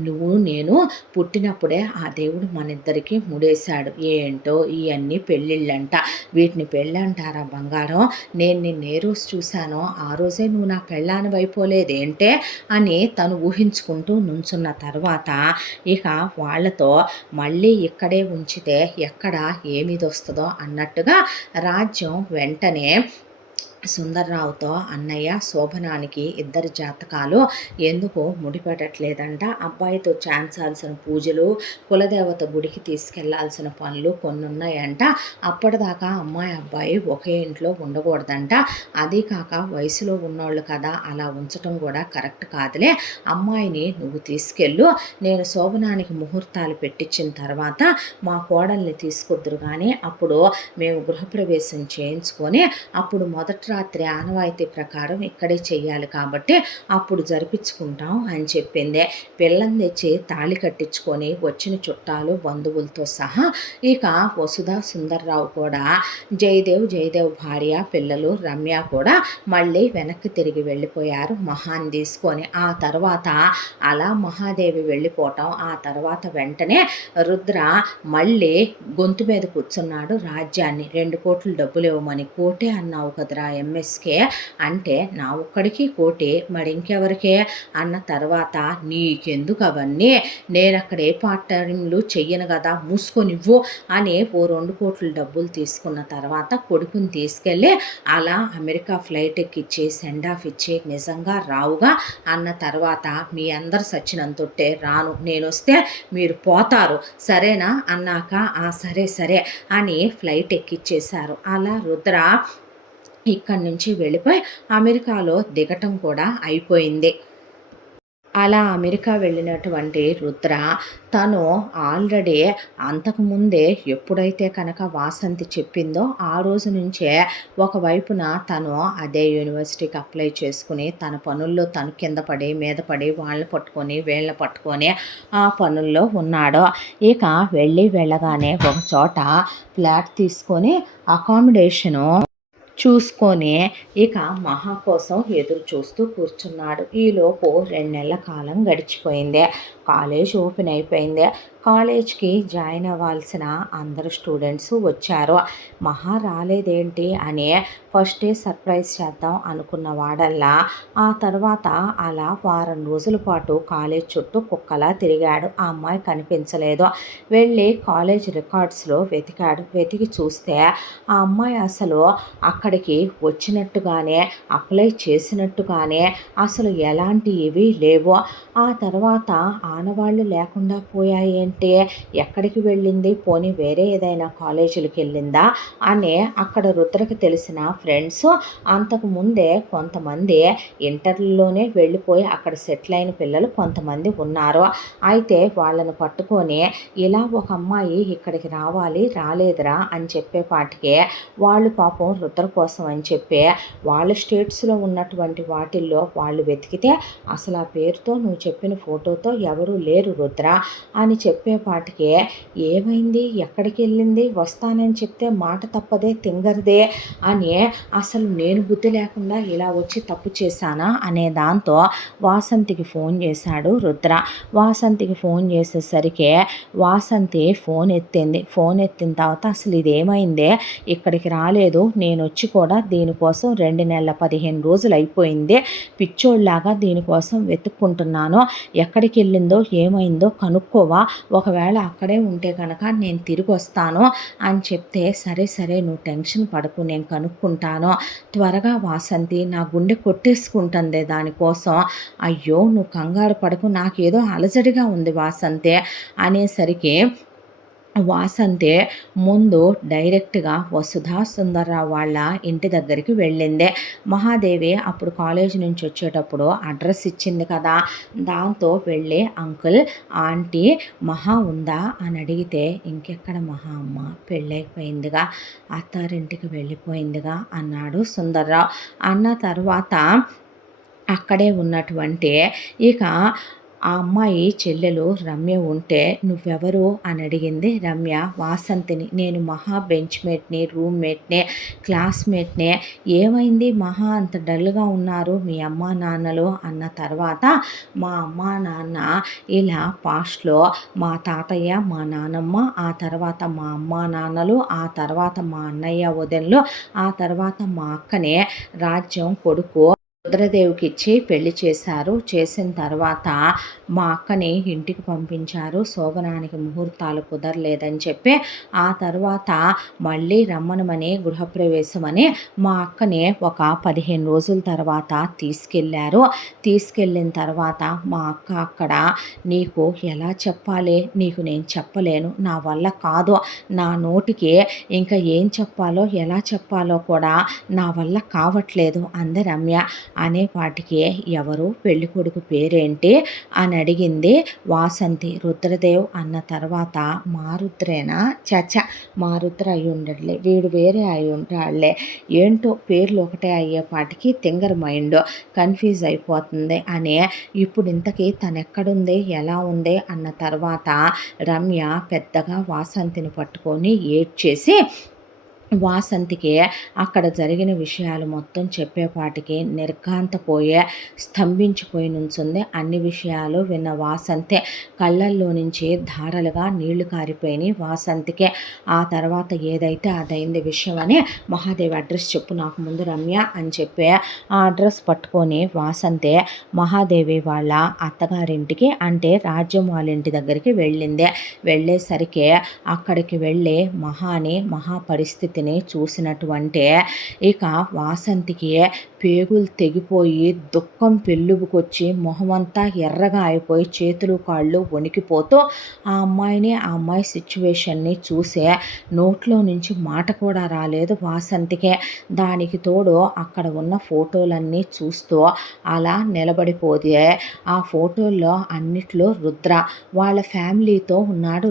నువ్వు నేను పుట్టినప్పుడే ఆ దేవుడు మనిద్దరికి ముడేశాడు. ఏంటో ఇవన్నీ పెళ్ళిళ్ళంట, వీటిని పెళ్ళంటారా బంగారం, నేను నిన్ను ఏ రోజు చూశానో ఆ రోజే నువ్వు నా పెళ్ళాని అయిపోలేదేంటే అని తను ఊహించుకుంటూ నుంచున్న తర్వాత ఇక వాళ్ళతో మళ్ళీ ఇక్కడే ఉంచితే ఎక్కడ ఏమిది వస్తుందో అన్నట్టుగా రాజ్యం వెంటనే సుందర్రావుతో అన్నయ్య శోభనానికి 2 జాతకాలు ఎందుకు ముడిపడట్లేదంట, అబ్బాయితో చేయించాల్సిన పూజలు, కులదేవత గుడికి తీసుకెళ్లాల్సిన పనులు కొన్ని ఉన్నాయంట, అప్పటిదాకా అమ్మాయి అబ్బాయి ఒకే ఇంట్లో ఉండకూడదంట, అదీ కాక వయసులో ఉన్నోళ్ళు కదా అలా ఉంచటం కూడా కరెక్ట్ కాదులే, అమ్మాయిని నువ్వు తీసుకెళ్ళు, నేను శోభనానికి ముహూర్తాలు పెట్టించిన తర్వాత మా కోడల్ని తీసుకొద్దురు కానీ అప్పుడు మేము గృహప్రవేశం చేయించుకొని అప్పుడు మొదటి రాత్రి ఆనవాయితీ ప్రకారం ఇక్కడే చెయ్యాలి కాబట్టి అప్పుడు జరిపించుకుంటాం అని చెప్పింది. పిల్లని తెచ్చి తాళి కట్టించుకొని వచ్చిన చుట్టాలు బంధువులతో సహా ఇక వసుధ సుందర్రావు కూడా జయదేవ్ భార్య పిల్లలు రమ్య కూడా మళ్ళీ వెనక్కి తిరిగి వెళ్ళిపోయారు మహాన్ తీసుకొని. ఆ తర్వాత అలా మహాదేవి వెళ్ళిపోవటం, ఆ తర్వాత వెంటనే రుద్ర మళ్ళీ గొంతు మీద కూర్చున్నాడు రాజ్యాన్ని. 2 కోట్లు డబ్బులు ఇవ్వమని. కోటే అన్నావు కదరా ఎంఎస్కే అంటే, నా ఒక్కడికి కోటే మరి ఇంకెవరికే అన్న తర్వాత నీకెందుకు అవన్నీ, నేను అక్కడ ఏ పార్ట్ టైంలు చెయ్యను కదా మూసుకొనివ్వు అని ఓ 2 కోట్ల డబ్బులు తీసుకున్న తర్వాత కొడుకుని తీసుకెళ్ళి అలా అమెరికా ఫ్లైట్ ఎక్కిచ్చి సెండ్ ఆఫ్ ఇచ్చి నిజంగా రావుగా అన్న తర్వాత మీ అందరు సచ్చినంతొట్టే రాను, నేను వస్తే మీరు పోతారు సరేనా అన్నాక ఆ సరే సరే అని ఫ్లైట్ ఎక్కిచ్చేశారు. అలా రుద్ర ఇక్కడి నుంచి వెళ్ళిపోయి అమెరికాలో దిగటం కూడా అయిపోయింది. అలా అమెరికా వెళ్ళినటువంటి రుద్ర తను ఆల్రెడీ అంతకుముందే ఎప్పుడైతే కనుక వాసంతి చెప్పిందో ఆ రోజు నుంచే ఒకవైపున తను అదే యూనివర్సిటీకి అప్లై చేసుకుని తన పనుల్లో తను కింద పడి మీద పడి వాళ్ళని పట్టుకొని వీళ్ళని పట్టుకొని ఆ పనుల్లో ఉన్నాడు. ఇక వెళ్ళగానే ఒక చోట ఫ్లాట్ తీసుకొని అకామిడేషను చూసుకొని ఇక మహా కోసం ఎదురు చూస్తూ కూర్చున్నాడు. ఈలోపు 2 నెలల కాలం గడిచిపోయింది. కాలేజ్ ఓపెన్ అయిపోయింది. కాలేజ్కి జాయిన్ అవ్వాల్సిన అందరు స్టూడెంట్స్ వచ్చారు. మహా రాలేదేంటి అని ఫస్ట్ డే సర్ప్రైజ్ చేద్దాం అనుకున్న వాడల్లా ఆ తర్వాత అలా వారం రోజుల పాటు కాలేజ్ చుట్టూ కుక్కలా తిరిగాడు. ఆ అమ్మాయి కనిపించలేదు. వెళ్ళి కాలేజ్ రికార్డ్స్లో వెతికాడు. వెతికి చూస్తే ఆ అమ్మాయి అసలు అక్కడికి వచ్చినట్టుగానే అప్లై చేసినట్టుగానే అసలు ఎలాంటి ఇవి లేవు. ఆ తర్వాత ఆనవాళ్ళు లేకుండా పోయాయి అంటే ఎక్కడికి వెళ్ళింది, పోనీ వేరే ఏదైనా కాలేజీలకు వెళ్ళిందా అని అక్కడ రుద్రకి తెలిసిన ఫ్రెండ్స్ అంతకుముందే కొంతమంది ఇంటర్లోనే వెళ్ళిపోయి అక్కడ సెటిల్ అయిన పిల్లలు కొంతమంది ఉన్నారు. అయితే వాళ్ళను పట్టుకొని ఇలా ఒక అమ్మాయి ఇక్కడికి రావాలి రాలేదురా అని చెప్పేపాటికే వాళ్ళు పాపం రుద్ర కోసం అని చెప్పి వాళ్ళ స్టేట్స్లో ఉన్నటువంటి వాటిల్లో వాళ్ళు వెతికితే అసలు ఆ పేరుతో నువ్వు చెప్పిన ఫోటోతో ఎవరూ లేరు రుద్ర అని చెప్పేపాటికే ఏమైంది, ఎక్కడికి వెళ్ళింది, వస్తానని చెప్తే మాట తప్పదే తింగరదే అని అసలు నేను బుద్ధి లేకుండా ఇలా వచ్చి తప్పు చేశానా అనే దాంతో వాసంతికి ఫోన్ చేశాడు రుద్ర. వాసంతికి ఫోన్ చేసేసరికి వాసంతి ఫోన్ ఎత్తింది. ఫోన్ ఎత్తిన తర్వాత అసలు ఇదేమైందే, ఇక్కడికి రాలేదు, నేను వచ్చి కూడా దీనికోసం 2 నెలల 15 రోజులు అయిపోయింది, పిచ్చోళ్ళలాగా దీనికోసం వెతుక్కుంటున్నాను, ఎక్కడికి వెళ్ళిందో జరిగిందో ఏమైందో కనుక్కోవా, ఒకవేళ అక్కడే ఉంటే కనుక నేను తిరిగి వస్తాను అని చెప్తే, సరే సరే నువ్వు టెన్షన్ పడకు, నేను కనుక్కుంటాను, త్వరగా వాసంతి, నా గుండె కొట్టేసుకుంటుంది దానికోసం. అయ్యో నువ్వు కంగారు పడకు, నాకేదో అలజడిగా ఉంది వాసంతి అనేసరికి వాసంతి ముందు డైరెక్ట్‌గా వసుధా సుందర్‌రావు వాళ్ళ ఇంటి దగ్గరికి వెళ్ళింది. మహాదేవి అప్పుడు కాలేజీ నుంచి వచ్చేటప్పుడు అడ్రస్ ఇచ్చింది కదా! దాంతో వెళ్ళి అంకుల్, ఆంటీ మహా ఉందా అని అడిగితే, ఇంకెక్కడ మహా అమ్మ, పెళ్ళైపోయిందిగా, అత్తారింటికి వెళ్ళిపోయిందిగా అన్నాడు సుందర్‌రావు. అన్న తర్వాత అక్కడే ఉన్నటువంటి ఇక ఆ అమ్మాయి చెల్లెలు రమ్య ఉంటే, "నువ్వెవరు?" అని అడిగింది రమ్య వాసంతిని. "నేను మహా బెంచ్‌మేట్‌ని, రూమ్‌మేట్‌ని, క్లాస్‌మేట్‌ని. ఏమైంది మహా అంత డల్‌గా ఉన్నారు మీ అమ్మా నాన్నలు?" అన్న తర్వాత, "మా అమ్మా నాన్న ఇలా పాస్ట్‌లో మా తాతయ్య, మా నానమ్మ, ఆ తర్వాత మా అమ్మా నాన్నలు, ఆ తర్వాత మా అన్నయ్య, వదినలు, ఆ తర్వాత మా అక్కని రాజ్యం కొడుకు రుద్రదేవికిచ్చి పెళ్లి చేశారు. చేసిన తర్వాత మా అక్కని ఇంటికి పంపించారు. శోభనానికి ముహూర్తాలు కుదరలేదని చెప్పి, ఆ తర్వాత మళ్ళీ రమ్మనమని గృహప్రవేశమని మా అక్కని ఒక 15 రోజుల తర్వాత తీసుకెళ్లారు. తీసుకెళ్ళిన తర్వాత మా అక్క అక్కడ, "నీకు ఎలా చెప్పాలి? నీకు నేను చెప్పలేను. నా వల్ల కాదు. నా నోటికి ఇంకా ఏం చెప్పాలో, ఎలా చెప్పాలో కూడా నా వల్ల కావట్లేదు" అంది రమ్య. అనేపాటికి, "ఎవరు? పెళ్ళికొడుకు పేరేంటి?" అని అడిగింది వాసంతి. "రుద్రదేవ్" అన్న తర్వాత, "మా రుద్రేనా? ఛ! మా రుద్ర అయి ఉండడులే, వీడు వేరే అయి ఉంటాడులే, ఏంటో పేర్లు ఒకటే అయ్యేపాటికి తింగర్ మైండ్ కన్ఫ్యూజ్ అయిపోతుంది" అని, ఇప్పుడు ఇంతకీ తనెక్కడుంది, ఎలా ఉంది అన్న తర్వాత రమ్య పెద్దగా వాసంతిని పట్టుకొని ఏడ్చేసి వాసంతికి అక్కడ జరిగిన విషయాలు మొత్తం చెప్పేపాటికి నిర్ఘాంతపోయే, స్తంభించిపోయి నుంచుంది. అన్ని విషయాలు విన్న వాసంతి కళ్ళల్లో నుంచి ధారలుగా నీళ్లు కారిపోయినాయి వాసంతికి. ఆ తర్వాత ఏదైతే అదైంది విషయం అని, "మహాదేవి అడ్రస్ చెప్పు నాకు ముందు రమ్య" అని చెప్పి ఆ అడ్రస్ పట్టుకొని వాసంతి మహాదేవి వాళ్ళ అత్తగారింటికి, అంటే రాజ్యం వాళ్ళ ఇంటి దగ్గరికి వెళ్ళింది. వెళ్ళేసరికి అక్కడికి వెళ్ళి మహా పరిస్థితిని చూసినటువంటి ఇక వాసంతికి పేగులు తెగిపోయి దుఃఖం పెళ్ళుబుకొచ్చి మొహమంతా ఎర్రగా అయిపోయి చేతులు కాళ్ళు వణికిపోతూ ఆ అమ్మాయిని, ఆ అమ్మాయి సిచ్యువేషన్ని చూసే నోట్లో నుంచి మాట కూడా రాలేదు వాసంతికి. దానికి తోడు అక్కడ ఉన్న ఫోటోలన్నీ చూస్తూ అలా నిలబడిపోతే, ఆ ఫోటోల్లో అన్నిట్లో రుద్ర వాళ్ళ ఫ్యామిలీతో ఉన్నాడు.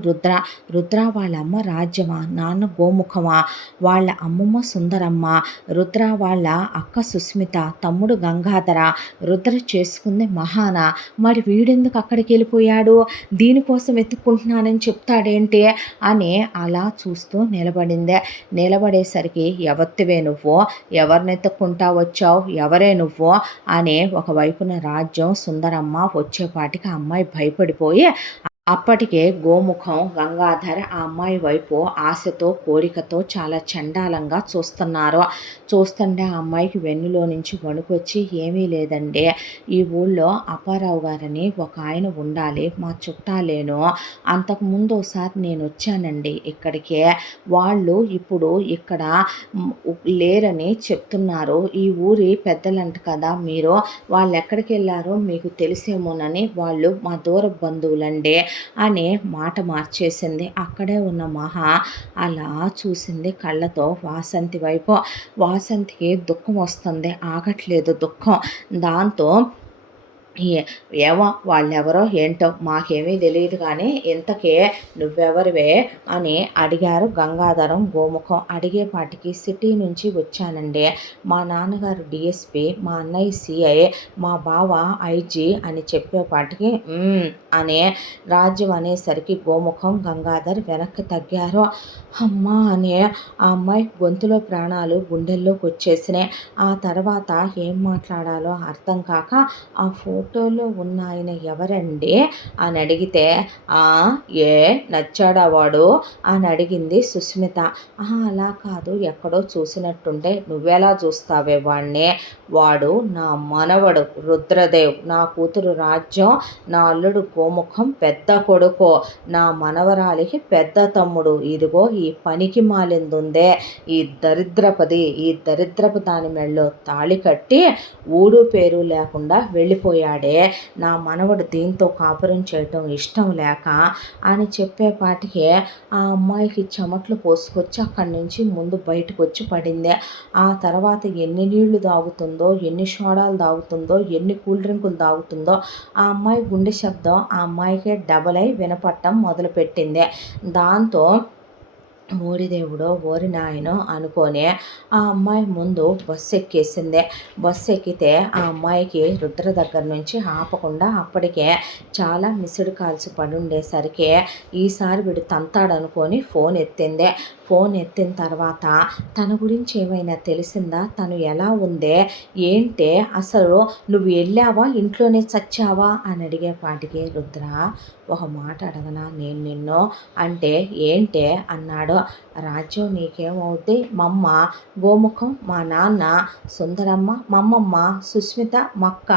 రుద్ర వాళ్ళ అమ్మ రాజ్యమా, నాన్న గోముఖమా, వాళ్ళ అమ్మమ్మ సుందరమ్మ, రుద్ర వాళ్ళ అక్క సుస్మిత, తమ్ముడు గంగాధర, రుద్ర చేసుకుంది మహాన, మరి వీడెందుకు అక్కడికి వెళ్ళిపోయాడు, దీనికోసం వెతుక్కుంటున్నానని చెప్తాడేంటి అని అలా చూస్తూ నిలబడిందే. నిలబడేసరికి, "ఎవత్తివే నువ్వు, ఎవరిని ఎత్తుక్కుంటా వచ్చావు, ఎవరే నువ్వు" అని ఒకవైపున రాజ్యం సుందరమ్మ వచ్చేపాటికి ఆ అమ్మాయి భయపడిపోయి, అప్పటికే గోముఖం గంగాధర్ ఆ అమ్మాయి వైపు ఆశతో, కోరికతో చాలా చండాలంగా చూస్తున్నారు. చూస్తుంటే ఆ అమ్మాయికి వెన్నులో నుంచి వణుకొచ్చి, "ఏమీ లేదండి, ఈ ఊళ్ళో అప్పారావు గారని ఒక ఆయన ఉండాలి, మా చుట్టాలేను, అంతకుముందు ఒకసారి నేను వచ్చానండి ఇక్కడికి, వాళ్ళు ఇప్పుడు ఇక్కడ లేరని చెప్తున్నారు, ఈ ఊరి పెద్దలంట కదా మీరు, వాళ్ళు ఎక్కడికి వెళ్ళారో మీకు తెలిసేమోనని, వాళ్ళు మా దూర బంధువులండి" అనే మాట మార్చేసింది. అక్కడే ఉన్న మహా అలా చూసింది కళ్ళతో వాసంతి వైపు. వాసంతికి దుఃఖం వస్తుంది, ఆగట్లేదు దుఃఖం. దాంతో, "ఏమో వాళ్ళెవరో ఏంటో మాకేమీ తెలియదు కానీ ఇంతకీ నువ్వెవరివే" అని అడిగారు గంగాధరం, గోముఖం. అడిగేపాటికి, "సిటీ నుంచి వచ్చానండి, మా నాన్నగారు డిఎస్పి, మా అన్నయ్య సిఐ, మా బావ ఐజీ" అని చెప్పేపాటికి, అనే రాజ్యం అనేసరికి గోముఖం, గంగాధర్ వెనక్కి తగ్గారు. అమ్మా! అని ఆ అమ్మాయి గొంతులో ప్రాణాలు గుండెల్లోకొచ్చేసినాయి. ఆ తర్వాత ఏం మాట్లాడాలో అర్థం కాక, "ఆ ఫోటోలో ఉన్న ఆయన ఎవరండి?" అని అడిగితే, "ఆ! ఏ నచ్చాడా వాడు?" అని అడిగింది సుస్మిత. "అహా! అలా కాదు ఎక్కడో చూసినట్టుంటే." "నువ్వెలా చూస్తావే వాడిని? వాడు నా మనవడు రుద్రదేవ్. నా కూతురు రాజ్యం, నా అల్లుడు గోముఖం పెద్ద కొడుకు. నా మనవరాలికి పెద్ద తమ్ముడు. ఇదిగో ఈ పనికి మాలిందుందే, ఈ దరిద్రపు దాని మెడలో తాళి కట్టి ఊరు పేరు లేకుండా వెళ్ళిపోయాడే. నా మనవడు దీంతో కాపురం చేయటం ఇష్టం లేక అని చెప్పేపాటికి ఆ అమ్మాయికి చెమట్లు పోసుకొచ్చి అక్కడి నుంచి ముందు బయటకు వచ్చి పడింది. ఆ తర్వాత ఎన్ని నీళ్లు తాగుతుందో, ఎన్ని సోడాలు తాగుతుందో, ఎన్ని కూల్ డ్రింకులు తాగుతుందో ఆ అమ్మాయి గుండె శబ్దం ఆ అమ్మాయికే డబల్ అయి వినపడటం మొదలుపెట్టింది. దాంతో ఓరిదేవుడో ఓరి నాయనో అనుకొని ఆ అమ్మాయి ముందు బస్సు ఎక్కేసింది. బస్సు ఎక్కితే ఆ అమ్మాయికి రుద్ర దగ్గర నుంచి ఆపకుండా అప్పటికే చాలా మిస్డ్ కాల్స్ పడుండేసరికి ఈసారి వీడు తంతాడనుకొని ఫోన్ ఎత్తింది. ఫోన్ ఎత్తిన తర్వాత తన గురించి ఏమైనా తెలిసిందా? తను ఎలా ఉందే? ఏంటే అసలు నువ్వు వెళ్ళావా? ఇంట్లోనే చచ్చావా? అని అడిగేపాటికి రుద్ర ఒక మాట అడగనా నేను నిన్ను అంటే ఏంటే అన్నాడు. రాజ్యం నీకేమవుద్ది? మమ్మ గోముఖం, మా నాన్న సుందరమ్మ, మమ్మమ్మ సుస్మిత, మక్క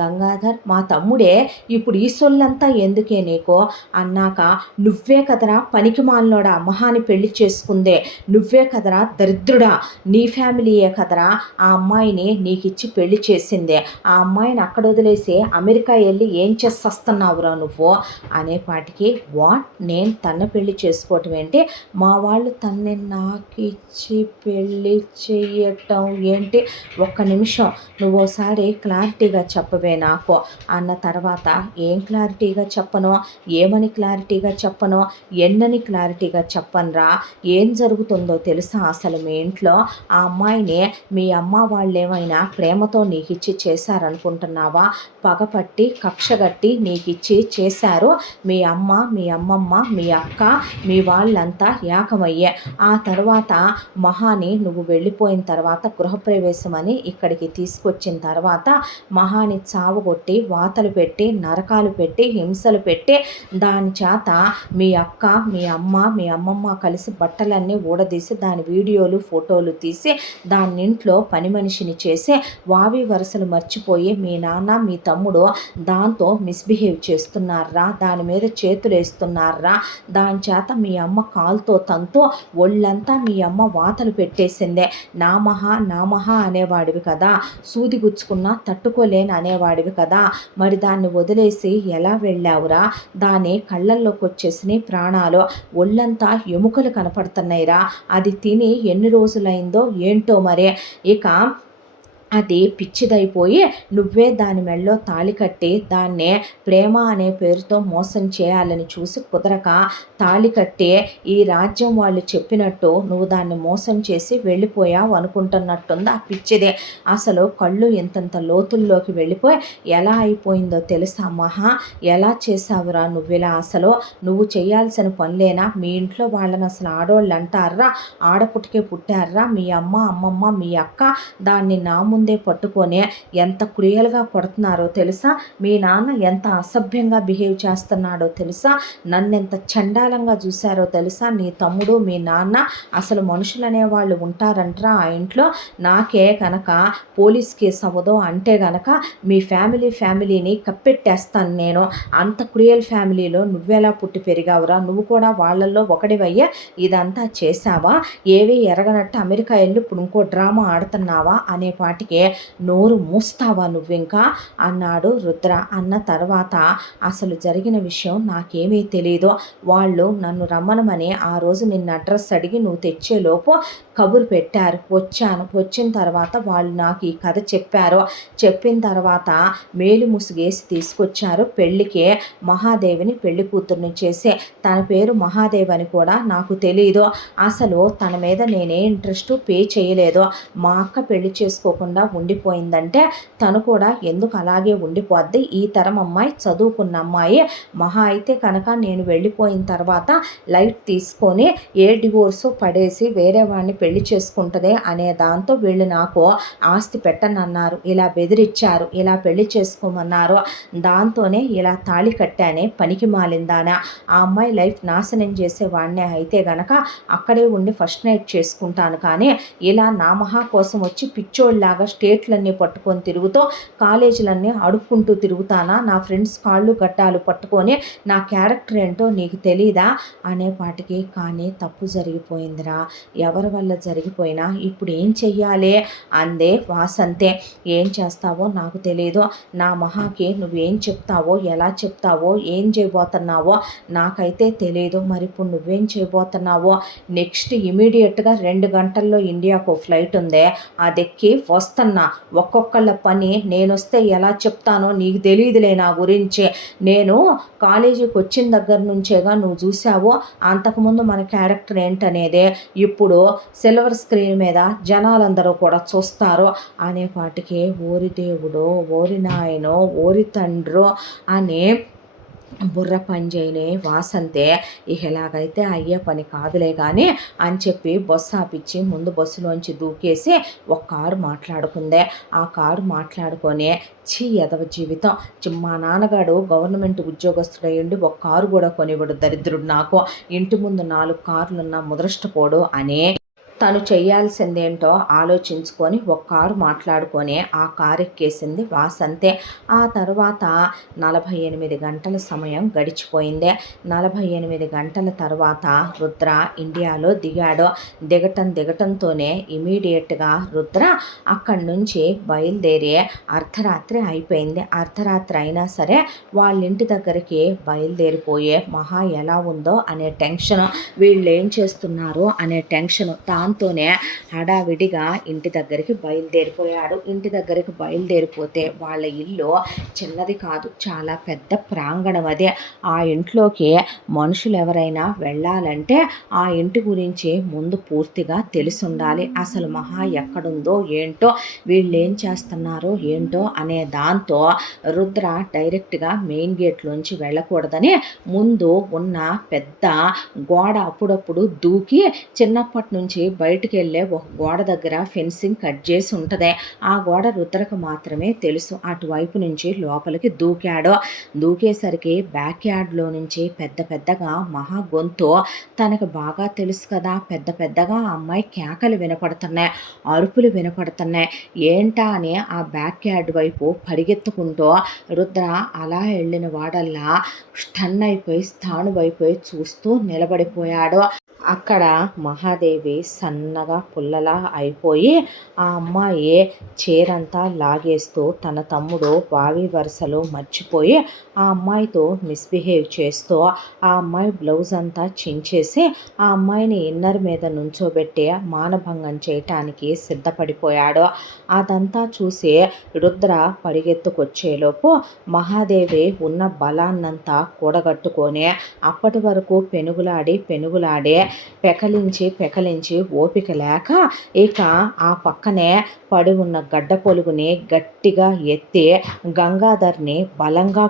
గంగాధర్, మా తమ్ముడే. ఇప్పుడు ఈ సొల్లంతా ఎందుకే నీకు అన్నాక, నువ్వే కదరా పనికి మాలినోడా మహాని పెళ్లి చేసుకుందే, నువ్వే కదరా దరిద్రుడా, నీ ఫ్యామిలీయే కదరా ఆ అమ్మాయిని నీకిచ్చి పెళ్లి చేసిందే, ఆ అమ్మాయిని అక్కడ వదిలేసి అమెరికా వెళ్ళి ఏం చేస్తున్నావురా నువ్వు అనేపాటికి, వాట్ నేను తన పెళ్లి చేసుకోవటం ఏంటి, మా వాళ్ళు తన్ని నాకిచ్చి పెళ్లి చెయ్యటం ఏంటి, ఒక్క నిమిషం నువ్వోసారి క్లారిటీగా చెప్పవే నాకు అన్న తర్వాత, ఏం క్లారిటీగా చెప్పను, ఏమని క్లారిటీగా చెప్పను, ఎన్నని క్లారిటీగా చెప్పనురా, ఏం జరుగుతుందో తెలుసా అసలు మీ ఇంట్లో, ఆ అమ్మాయిని మీ అమ్మ వాళ్ళేమైనా ప్రేమతో నీకిచ్చి చేశారనుకుంటున్నావా, పగపట్టి కక్షగట్టి నీకిచ్చి చేశారు మీ అమ్మ, మీ అమ్మమ్మ, మీ అక్క, మీ వాళ్ళంతా ఏకమయ్యే. ఆ తర్వాత మహాని నువ్వు వెళ్ళిపోయిన తర్వాత గృహప్రవేశం అని ఇక్కడికి తీసుకొచ్చిన తర్వాత మహాని చావగొట్టి వాతలు పెట్టి నరకాలు పెట్టి హింసలు పెట్టి దాని చేత మీ అక్క, మీ అమ్మ, మీ అమ్మమ్మ కలిసి బట్టలన్నీ ఊడదీసి దాని వీడియోలు ఫోటోలు తీసి దాన్నింట్లో పని మనిషిని చేసి వావి వరుసలు మర్చిపోయి మీ నాన్న మీ తమ్ముడు దాంతో మిస్బిహేవ్ చేస్తున్నారా, దాని మీద చేతులు వేస్తున్నారా, దాని చేత మీ అమ్మ కాలుతో తంతో ఒళ్ళంతా మీ అమ్మ వాతలు పెట్టేసిందే. నామహ అనేవాడివి కదా, సూది గుచ్చుకున్నా తట్టుకోలేని అనేవాడివి కదా, మరి దాన్ని వదిలేసి ఎలా వెళ్ళావురా, దాని కళ్ళల్లోకి వచ్చేసినాయి ప్రాణాలు, ఒళ్ళంతా ఎముకలు కనపడుతున్నాయిరా, అది తిని ఎన్ని రోజులైందో ఏంటో మరే, ఇక అది పిచ్చిదైపోయి నువ్వే దాని మెడలో తాళి కట్టి దాన్నే ప్రేమ అనే పేరుతో మోసం చేయాలని చూసి కుదరక తాళి కట్టి ఈ రాజ్యం వాళ్ళు చెప్పినట్టు నువ్వు దాన్ని మోసం చేసి వెళ్ళిపోయావు అనుకుంటున్నట్టుంది ఆ పిచ్చిదే. అసలు కళ్ళు ఇంతంత లోతుల్లోకి వెళ్ళిపోయి ఎలా అయిపోయిందో తెలుసా మహా, ఎలా చేసావురా నువ్విలా, అసలు నువ్వు చేయాల్సిన పనులేనా, మీ ఇంట్లో వాళ్ళని అసలు ఆడోళ్ళు అంటారా, ఆడపుట్టుకే పుట్టారా, మీ అమ్మ అమ్మమ్మ మీ అక్క దాన్ని నా ముందే పట్టుకొని ఎంత క్రూయల్గా కొడుతున్నారో తెలుసా, మీ నాన్న ఎంత అసభ్యంగా బిహేవ్ చేస్తున్నాడో తెలుసా, నన్నెంత చండాలంగా చూశారో తెలుసా, నీ తమ్ముడు మీ నాన్న అసలు మనుషులు అనేవాళ్ళు ఉంటారంటారా ఆ ఇంట్లో, నాకే కనుక పోలీస్ కేసు అవ్వదో అంటే గనక మీ ఫ్యామిలీని కప్పెట్టేస్తాను నేను, అంత క్రూయల్ ఫ్యామిలీలో నువ్వెలా పుట్టి పెరిగావురా, నువ్వు కూడా వాళ్ళల్లో ఒకడివయ్యా ఇదంతా చేశావా, ఏవి ఎరగనట్టు అమెరికా వెళ్ళి ఇప్పుడు ఇంకో డ్రామా ఆడుతున్నావా అనే పాటికే నోరు మూస్తావా నువ్వింకా అన్నాడు రుద్ర. అన్న తర్వాత అసలు జరిగిన విషయం నాకేమీ తెలియదు, వాళ్ళు నన్ను రమ్మనమని ఆ రోజు నిన్ను అడ్రస్ అడిగి నువ్వు తెచ్చేలోపు కబురు పెట్టారు, వచ్చాను, వచ్చిన తర్వాత వాళ్ళు నాకు ఈ కథ చెప్పారు, చెప్పిన తర్వాత మేలు ముసుగేసి తీసుకొచ్చారు పెళ్ళికి మహాదేవిని పెళ్లి కూతుర్ని చేసి, తన పేరు మహాదేవ్ అని కూడా నాకు తెలియదు, అసలు తన మీద నేనే ఇంట్రెస్ట్ పే చేయలేదు, మా అక్క పెళ్లి చేసుకోకుండా చేయకుండా ఉండిపోయిందంటే తను కూడా ఎందుకు అలాగే ఉండిపోద్ది? ఈ తరం అమ్మాయి చదువుకున్న అమ్మాయి, మహా అయితే కనుక నేను వెళ్ళిపోయిన తర్వాత లైట్ తీసుకొని డివోర్సు పడేసి వేరే వాడిని పెళ్లి చేసుకుంటుంది అనే దాంతో వీళ్ళు నాకు ఆస్తి పెట్టనన్నారు, ఇలా బెదిరించారు, ఇలా పెళ్లి చేసుకోమన్నారు, దాంతోనే ఇలా తాళి కట్టానే పనికి మాలిందానా, ఆ అమ్మాయి లైఫ్ నాశనం చేసేవాడినే అయితే గనక అక్కడే ఉండి ఫస్ట్ నైట్ చేసుకుంటాను, కానీ ఇలా నా మహా కోసం వచ్చి పిచ్చోళ్ళలాగా స్టేట్లన్నీ పట్టుకొని తిరుగుతూ కాలేజీలన్నీ అడుక్కుంటూ తిరుగుతానా, నా ఫ్రెండ్స్ కాళ్ళు గడ్డాలు పట్టుకొని నా క్యారెక్టర్ ఏంటో నీకు తెలీదా అనేపాటికి, కానీ తప్పు జరిగిపోయిందిరా, ఎవరి వల్ల జరిగిపోయినా ఇప్పుడు ఏం చెయ్యాలి అందే వాసంతే. ఏం చేస్తావో నాకు తెలియదు, నా మహాకి నువ్వేం చెప్తావో ఎలా చెప్తావో ఏం చేయబోతున్నావో నాకైతే తెలియదు, మరి ఇప్పుడు నువ్వేం చేయబోతున్నావో. నెక్స్ట్ ఇమీడియట్గా 2 గంటల్లో ఇండియాకు ఫ్లైట్ ఉందే, అది ఎక్కి వస్తున్నా, ఒక్కొక్కళ్ళ పని నేను వస్తే ఎలా చెప్తానో నీకు తెలియదులే నా గురించి. నేను కాలేజీకి వచ్చిన దగ్గర నుంచేగా నువ్వు చూసావు, అంతకుముందు మన క్యారెక్టర్ ఏంటనేదే ఇప్పుడు సిల్వర్ స్క్రీన్ మీద జనాలందరూ కూడా చూస్తారు అనేపాటికి, ఓరి దేవుడో, ఓరి నాయనో, ఓరి తండ్రో అని బుర్ర పనిచేయని వాసంతే ఎలాగైతే అయ్యే పని కాదులే కానీ అని చెప్పి బస్సు ఆపిచ్చి ముందు బస్సులోంచి దూకేసి ఒక కారు మాట్లాడుకుందే. ఆ కారు మాట్లాడుకొని ఎదవ జీవితం, మా నాన్నగాడు గవర్నమెంట్ ఉద్యోగస్తుడయ్యండి ఒక కారు కూడా కొనివ్వడు దరిద్రుడు, నాకు ఇంటి ముందు 4 కార్లున్న ముదృష్టపోడు అని తను చేయాల్సిందేంటో ఆలోచించుకొని ఒక కారు మాట్లాడుకొని ఆ కారు ఎక్కేసింది వాసంతే. ఆ తర్వాత 48 గంటల సమయం గడిచిపోయింది. 48 గంటల తర్వాత రుద్ర ఇండియాలో దిగాడు. దిగటంతోనే ఇమీడియట్గా రుద్ర అక్కడి నుంచి బయలుదేరి అర్ధరాత్రి అయిపోయింది. అర్ధరాత్రి అయినా సరే వాళ్ళ ఇంటి దగ్గరికి బయలుదేరిపోయే మహా ఎలా ఉందో అనే టెన్షన్, వీళ్ళు ఏం చేస్తున్నారు అనే టెన్షన్, దాంతోనే హడావిడిగా ఇంటి దగ్గరికి బయలుదేరిపోయాడు. ఇంటి దగ్గరికి బయలుదేరిపోతే వాళ్ళ ఇల్లు చిన్నది కాదు, చాలా పెద్ద ప్రాంగణం. అదే ఆ ఇంట్లోకి మనుషులు ఎవరైనా వెళ్ళాలంటే ఆ ఇంటి గురించి ముందు పూర్తిగా తెలిసి ఉండాలి. అసలు మహా ఎక్కడుందో ఏంటో, వీళ్ళు ఏం చేస్తున్నారో ఏంటో అనే దాంతో రుద్ర డైరెక్ట్గా మెయిన్ గేట్లోంచి వెళ్ళకూడదని ముందు ఉన్న పెద్ద గోడ అప్పుడప్పుడు దూకి చిన్నప్పటి నుంచి బయటికి వెళ్ళే ఒక గోడ దగ్గర ఫెన్సింగ్ కట్ చేసి ఉంటుంది. ఆ గోడ రుద్రకు మాత్రమే తెలుసు. అటువైపు నుంచి లోపలికి దూకాడు. దూకేసరికి బ్యాక్ యార్డ్లో నుంచి పెద్దగా మహా గొంతు తనకు బాగా తెలుసు కదా, పెద్దగా ఆ అమ్మాయి కేకలు వినపడుతున్నాయి, అరుపులు వినపడుతున్నాయి. ఏంటా అని ఆ బ్యాక్ యార్డ్ వైపు పరిగెత్తుకుంటూ రుద్ర అలా వెళ్ళిన వాడల్లా స్థాణువైపోయి చూస్తూ నిలబడిపోయాడు. అక్కడ మహాదేవి సన్నగా పుల్లలా అయిపోయి ఆ అమ్మాయి చీరంతా లాగేస్తూ తన తమ్ముడు బావి వరుసలో మర్చిపోయి ఆ అమ్మాయితో మిస్బిహేవ్ చేస్తూ ఆ అమ్మాయి బ్లౌజ్ అంతా చించేసి ఆ అమ్మాయిని ఇన్నర్ మీద నుంచోబెట్టి మానభంగం చేయటానికి సిద్ధపడిపోయాడు. అదంతా చూసి రుద్ర పరిగెత్తుకొచ్చేలోపు మహాదేవి ఉన్న బలాన్నంతా కూడగట్టుకొని అప్పటి వరకు పెనుగులాడి పెకలించి ఓపిక లేక ఇక ఆ పక్కనే పడి ఉన్న గడ్డ పొలుగుని గట్టిగా ఎత్తి గంగాధర్ని బలంగా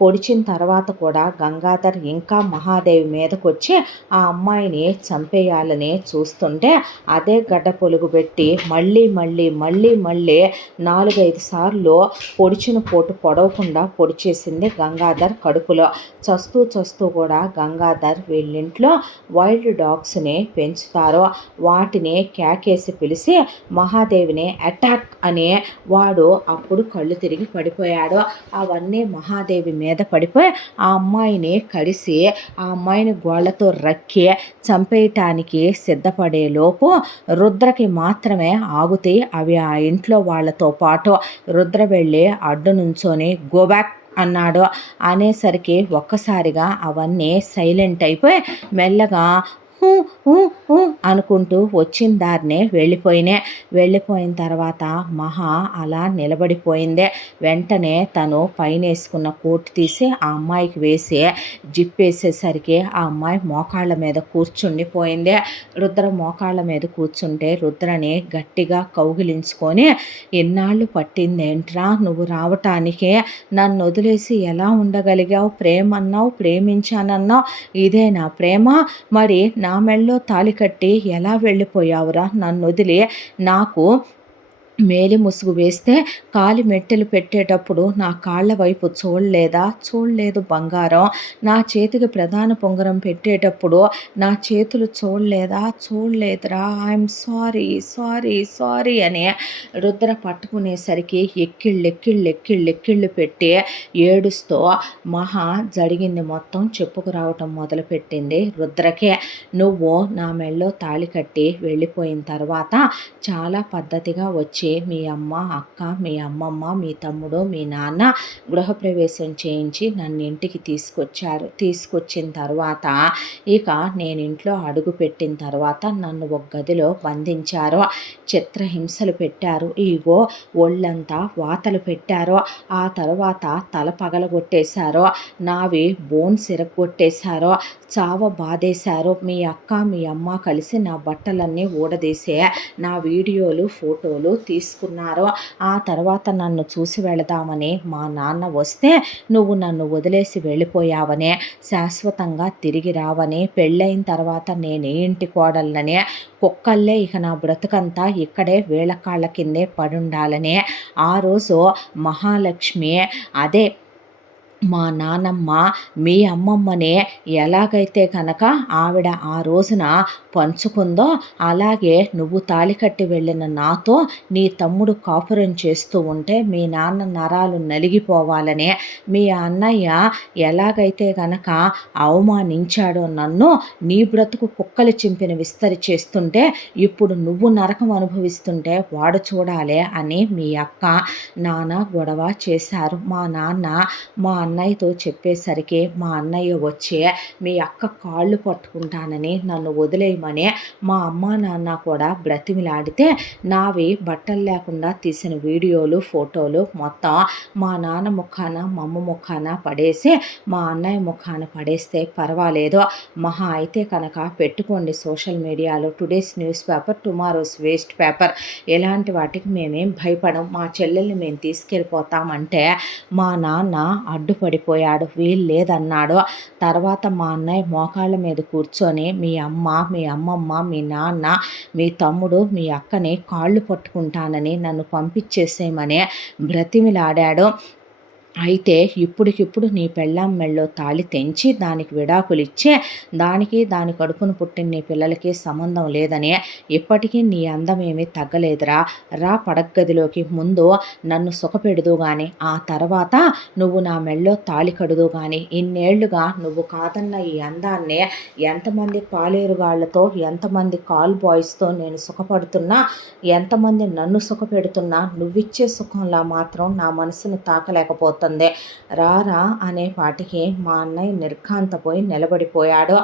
పొడిచిన తర్వాత కూడా గంగాధర్ ఇంకా మహాదేవి మీదకి వచ్చి ఆ అమ్మాయిని చంపేయాలని చూస్తుంటే అదే గడ్డ పొలుగు పెట్టి మళ్ళీ 4-5 సార్లు పొడిచిన పోటు పొడవకుండా పొడిచేసింది గంగాధర్ కడుపులో. చస్తూ కూడా గంగాధర్ వీళ్ళింట్లో వైల్డ్ డాగ్స్ని పెంచుతారు, వాటిని కేకేసి పిలిచి మహాదేవిని అటాక్ అని వాడు అప్పుడు కళ్ళు తిరిగి పడిపోయాడు. అవన్నీ మహాదేవి మీద పడిపోయి ఆ అమ్మాయిని కడిసి ఆ అమ్మాయిని గోళ్లతో రక్కి చంపేయటానికి సిద్ధపడేలోపు రుద్రకి మాత్రమే ఆగుతాయి అవి. ఆ ఇంట్లో వాళ్ళతో పాటు రుద్ర వెళ్ళి అడ్డు నుంచొని గోబ్యాక్ అన్నాడు. అనేసరికి ఒక్కసారిగా అవన్నీ సైలెంట్ అయిపోయి మెల్లగా హూ హూ హూ అనుకుంటూ వచ్చిన దారినే వెళ్ళిపోయిన తర్వాత మహా అలా నిలబడిపోయిందే. వెంటనే తను పైనేసుకున్న కోట్ తీసి ఆ అమ్మాయికి వేసి జిప్పేసేసరికి ఆ అమ్మాయి మోకాళ్ళ మీద కూర్చుండిపోయింది. రుద్ర మోకాళ్ళ మీద కూర్చుంటే రుద్రని గట్టిగా కౌగిలించుకొని, "ఎన్నాళ్ళు పట్టిందేంట్రా నువ్వు రావటానికే? నన్నొదిలేసి ఎలా ఉండగలిగావు? ప్రేమన్నావు, ప్రేమించానన్నావు. ఇదేనా ప్రేమ? మరి నా మెడలో తాళి కట్టి ఎలా వెళ్ళిపోయావురా నన్నొదిలి? నాకు మేలి ముసుగు వేస్తే కాలి మెట్టెలు పెట్టేటప్పుడు నా కాళ్ళ వైపు చూడలేదా? చూడలేదు బంగారం. నా చేతికి ప్రధాన పొంగరం పెట్టేటప్పుడు నా చేతులు చూడలేదా? చూడలేదురా. ఐఎమ్ సారీ, సారీ, సారీ అని రుద్ర పట్టుకునేసరికి ఎక్కిళ్ళు పెట్టి ఏడుస్తూ మహా జరిగింది మొత్తం చెప్పుకురావటం మొదలుపెట్టింది రుద్రకే. "నువ్వు నా మెడలో తాళి కట్టి వెళ్ళిపోయిన తర్వాత చాలా పద్ధతిగా వచ్చి మీ అమ్మ, అక్క, మీ అమ్మమ్మ, మీ తమ్ముడు, మీ నాన్న గృహప్రవేశం చేయించి నన్ను ఇంటికి తీసుకొచ్చారు. తీసుకొచ్చిన తర్వాత ఇక నేను ఇంట్లో అడుగుపెట్టిన తర్వాత నన్ను ఒక గదిలో బంధించారు. చిత్రహింసలు పెట్టారు. ఇగో ఒళ్ళంతా వాతలు పెట్టారు. ఆ తర్వాత తల పగలగొట్టేశారు. నావి బోన్స్ ఇరగ్గొట్టేశారు. చావ బాధేశారు. మీ అక్క, మీ అమ్మ కలిసి నా బట్టలన్నీ ఊడదీసే నా వీడియోలు, ఫోటోలు తీసుకున్నారు. ఆ తర్వాత నన్ను చూసి వెళదామని మా నాన్న వస్తే నువ్వు నన్ను వదిలేసి వెళ్ళిపోయావని, శాశ్వతంగా తిరిగి రావని, పెళ్ళైన తర్వాత నేనే ఇంటి కోడళ్ళని, కుక్కల్లే ఇక నా బ్రతుకంతా ఇక్కడే వీళ్ళ కాళ్ళ కిందే పడుండాలని, ఆ రోజు మహాలక్ష్మి అదే మా నానమ్మ మీ అమ్మమ్మనే ఎలాగైతే కనుక ఆవిడ ఆ రోజున పంచుకుందో, అలాగే నువ్వు తాళి కట్టి వెళ్ళిన నాతో నీ తమ్ముడు కాపురం చేస్తూ ఉంటే మీ నాన్న నరాలు నలిగిపోవాలనే, మీ అన్నయ్య ఎలాగైతే కనుక అవమానించాడో నన్ను, నీ బ్రతుకు కుక్కలు చింపిన విస్తరి చేస్తుంటే ఇప్పుడు నువ్వు నరకం అనుభవిస్తుంటే వాడు చూడాలే అని మీ అక్క నాన్న గొడవ చేశారు. మా నాన్న మా అన్నయ్యతో చెప్పేసరికి మా అన్నయ్య వచ్చి మీ అక్క కాళ్ళు పట్టుకుంటానని నన్ను వదిలేయమని మా అమ్మ నాన్న కూడా బ్రతిమిలాడితే నావి బట్టలు లేకుండా తీసిన వీడియోలు, ఫోటోలు మొత్తం మా నాన్న ముఖాన, మా అమ్మ ముఖాన పడేసి మా అన్నయ్య ముఖాన పడేస్తే పర్వాలేదు, మహా అయితే కనుక పెట్టుకోండి సోషల్ మీడియాలో today's news paper, tomorrow's waste paper, ఇలాంటి వాటికి మేమేం భయపడం, మా చెల్లెల్ని మేము తీసుకెళ్ళిపోతామంటే మా నాన్న అడ్డుపడిపోయాడు. వీలు లేదన్నాడు. తర్వాత మా అన్నయ్య మోకాళ్ళ మీద కూర్చొని మీ అమ్మ, మీ అమ్మమ్మ, మీ నాన్న, మీ తమ్ముడు, మీ అక్కని కాళ్ళు పట్టుకుంటానని నన్ను పంపించేసేయమని బ్రతిమిలాడాడు. అయితే ఇప్పటికిప్పుడు నీ పెళ్ళాం మెళ్ళో తాళి తెంచి దానికి విడాకులిచ్చే, దాని కడుపున పుట్టిన నీ పిల్లలకి సంబంధం లేదని, ఇప్పటికీ నీ అందమేమీ తగ్గలేదురా, రా పడగ్గదిలోకి, ముందు నన్ను సుఖపెడుదు గాని ఆ తర్వాత నువ్వు నా మెళ్ళో తాళి కడుదు గాని, ఇన్నేళ్లుగా నువ్వు కాదన్న ఈ అందాన్ని ఎంతమంది పాలేరుగాళ్లతో, ఎంతమంది కాల్ బాయ్స్తో నేను సుఖపడుతున్నా, ఎంతమంది నన్ను సుఖపెడుతున్నా నువ్విచ్చే సుఖంలా మాత్రం నా మనసును తాకలేకపోతుంది. రారా అనే పాటికి మా అన్నయ్య నిర్ఘాంతపోయి నిలబడిపోయాడు.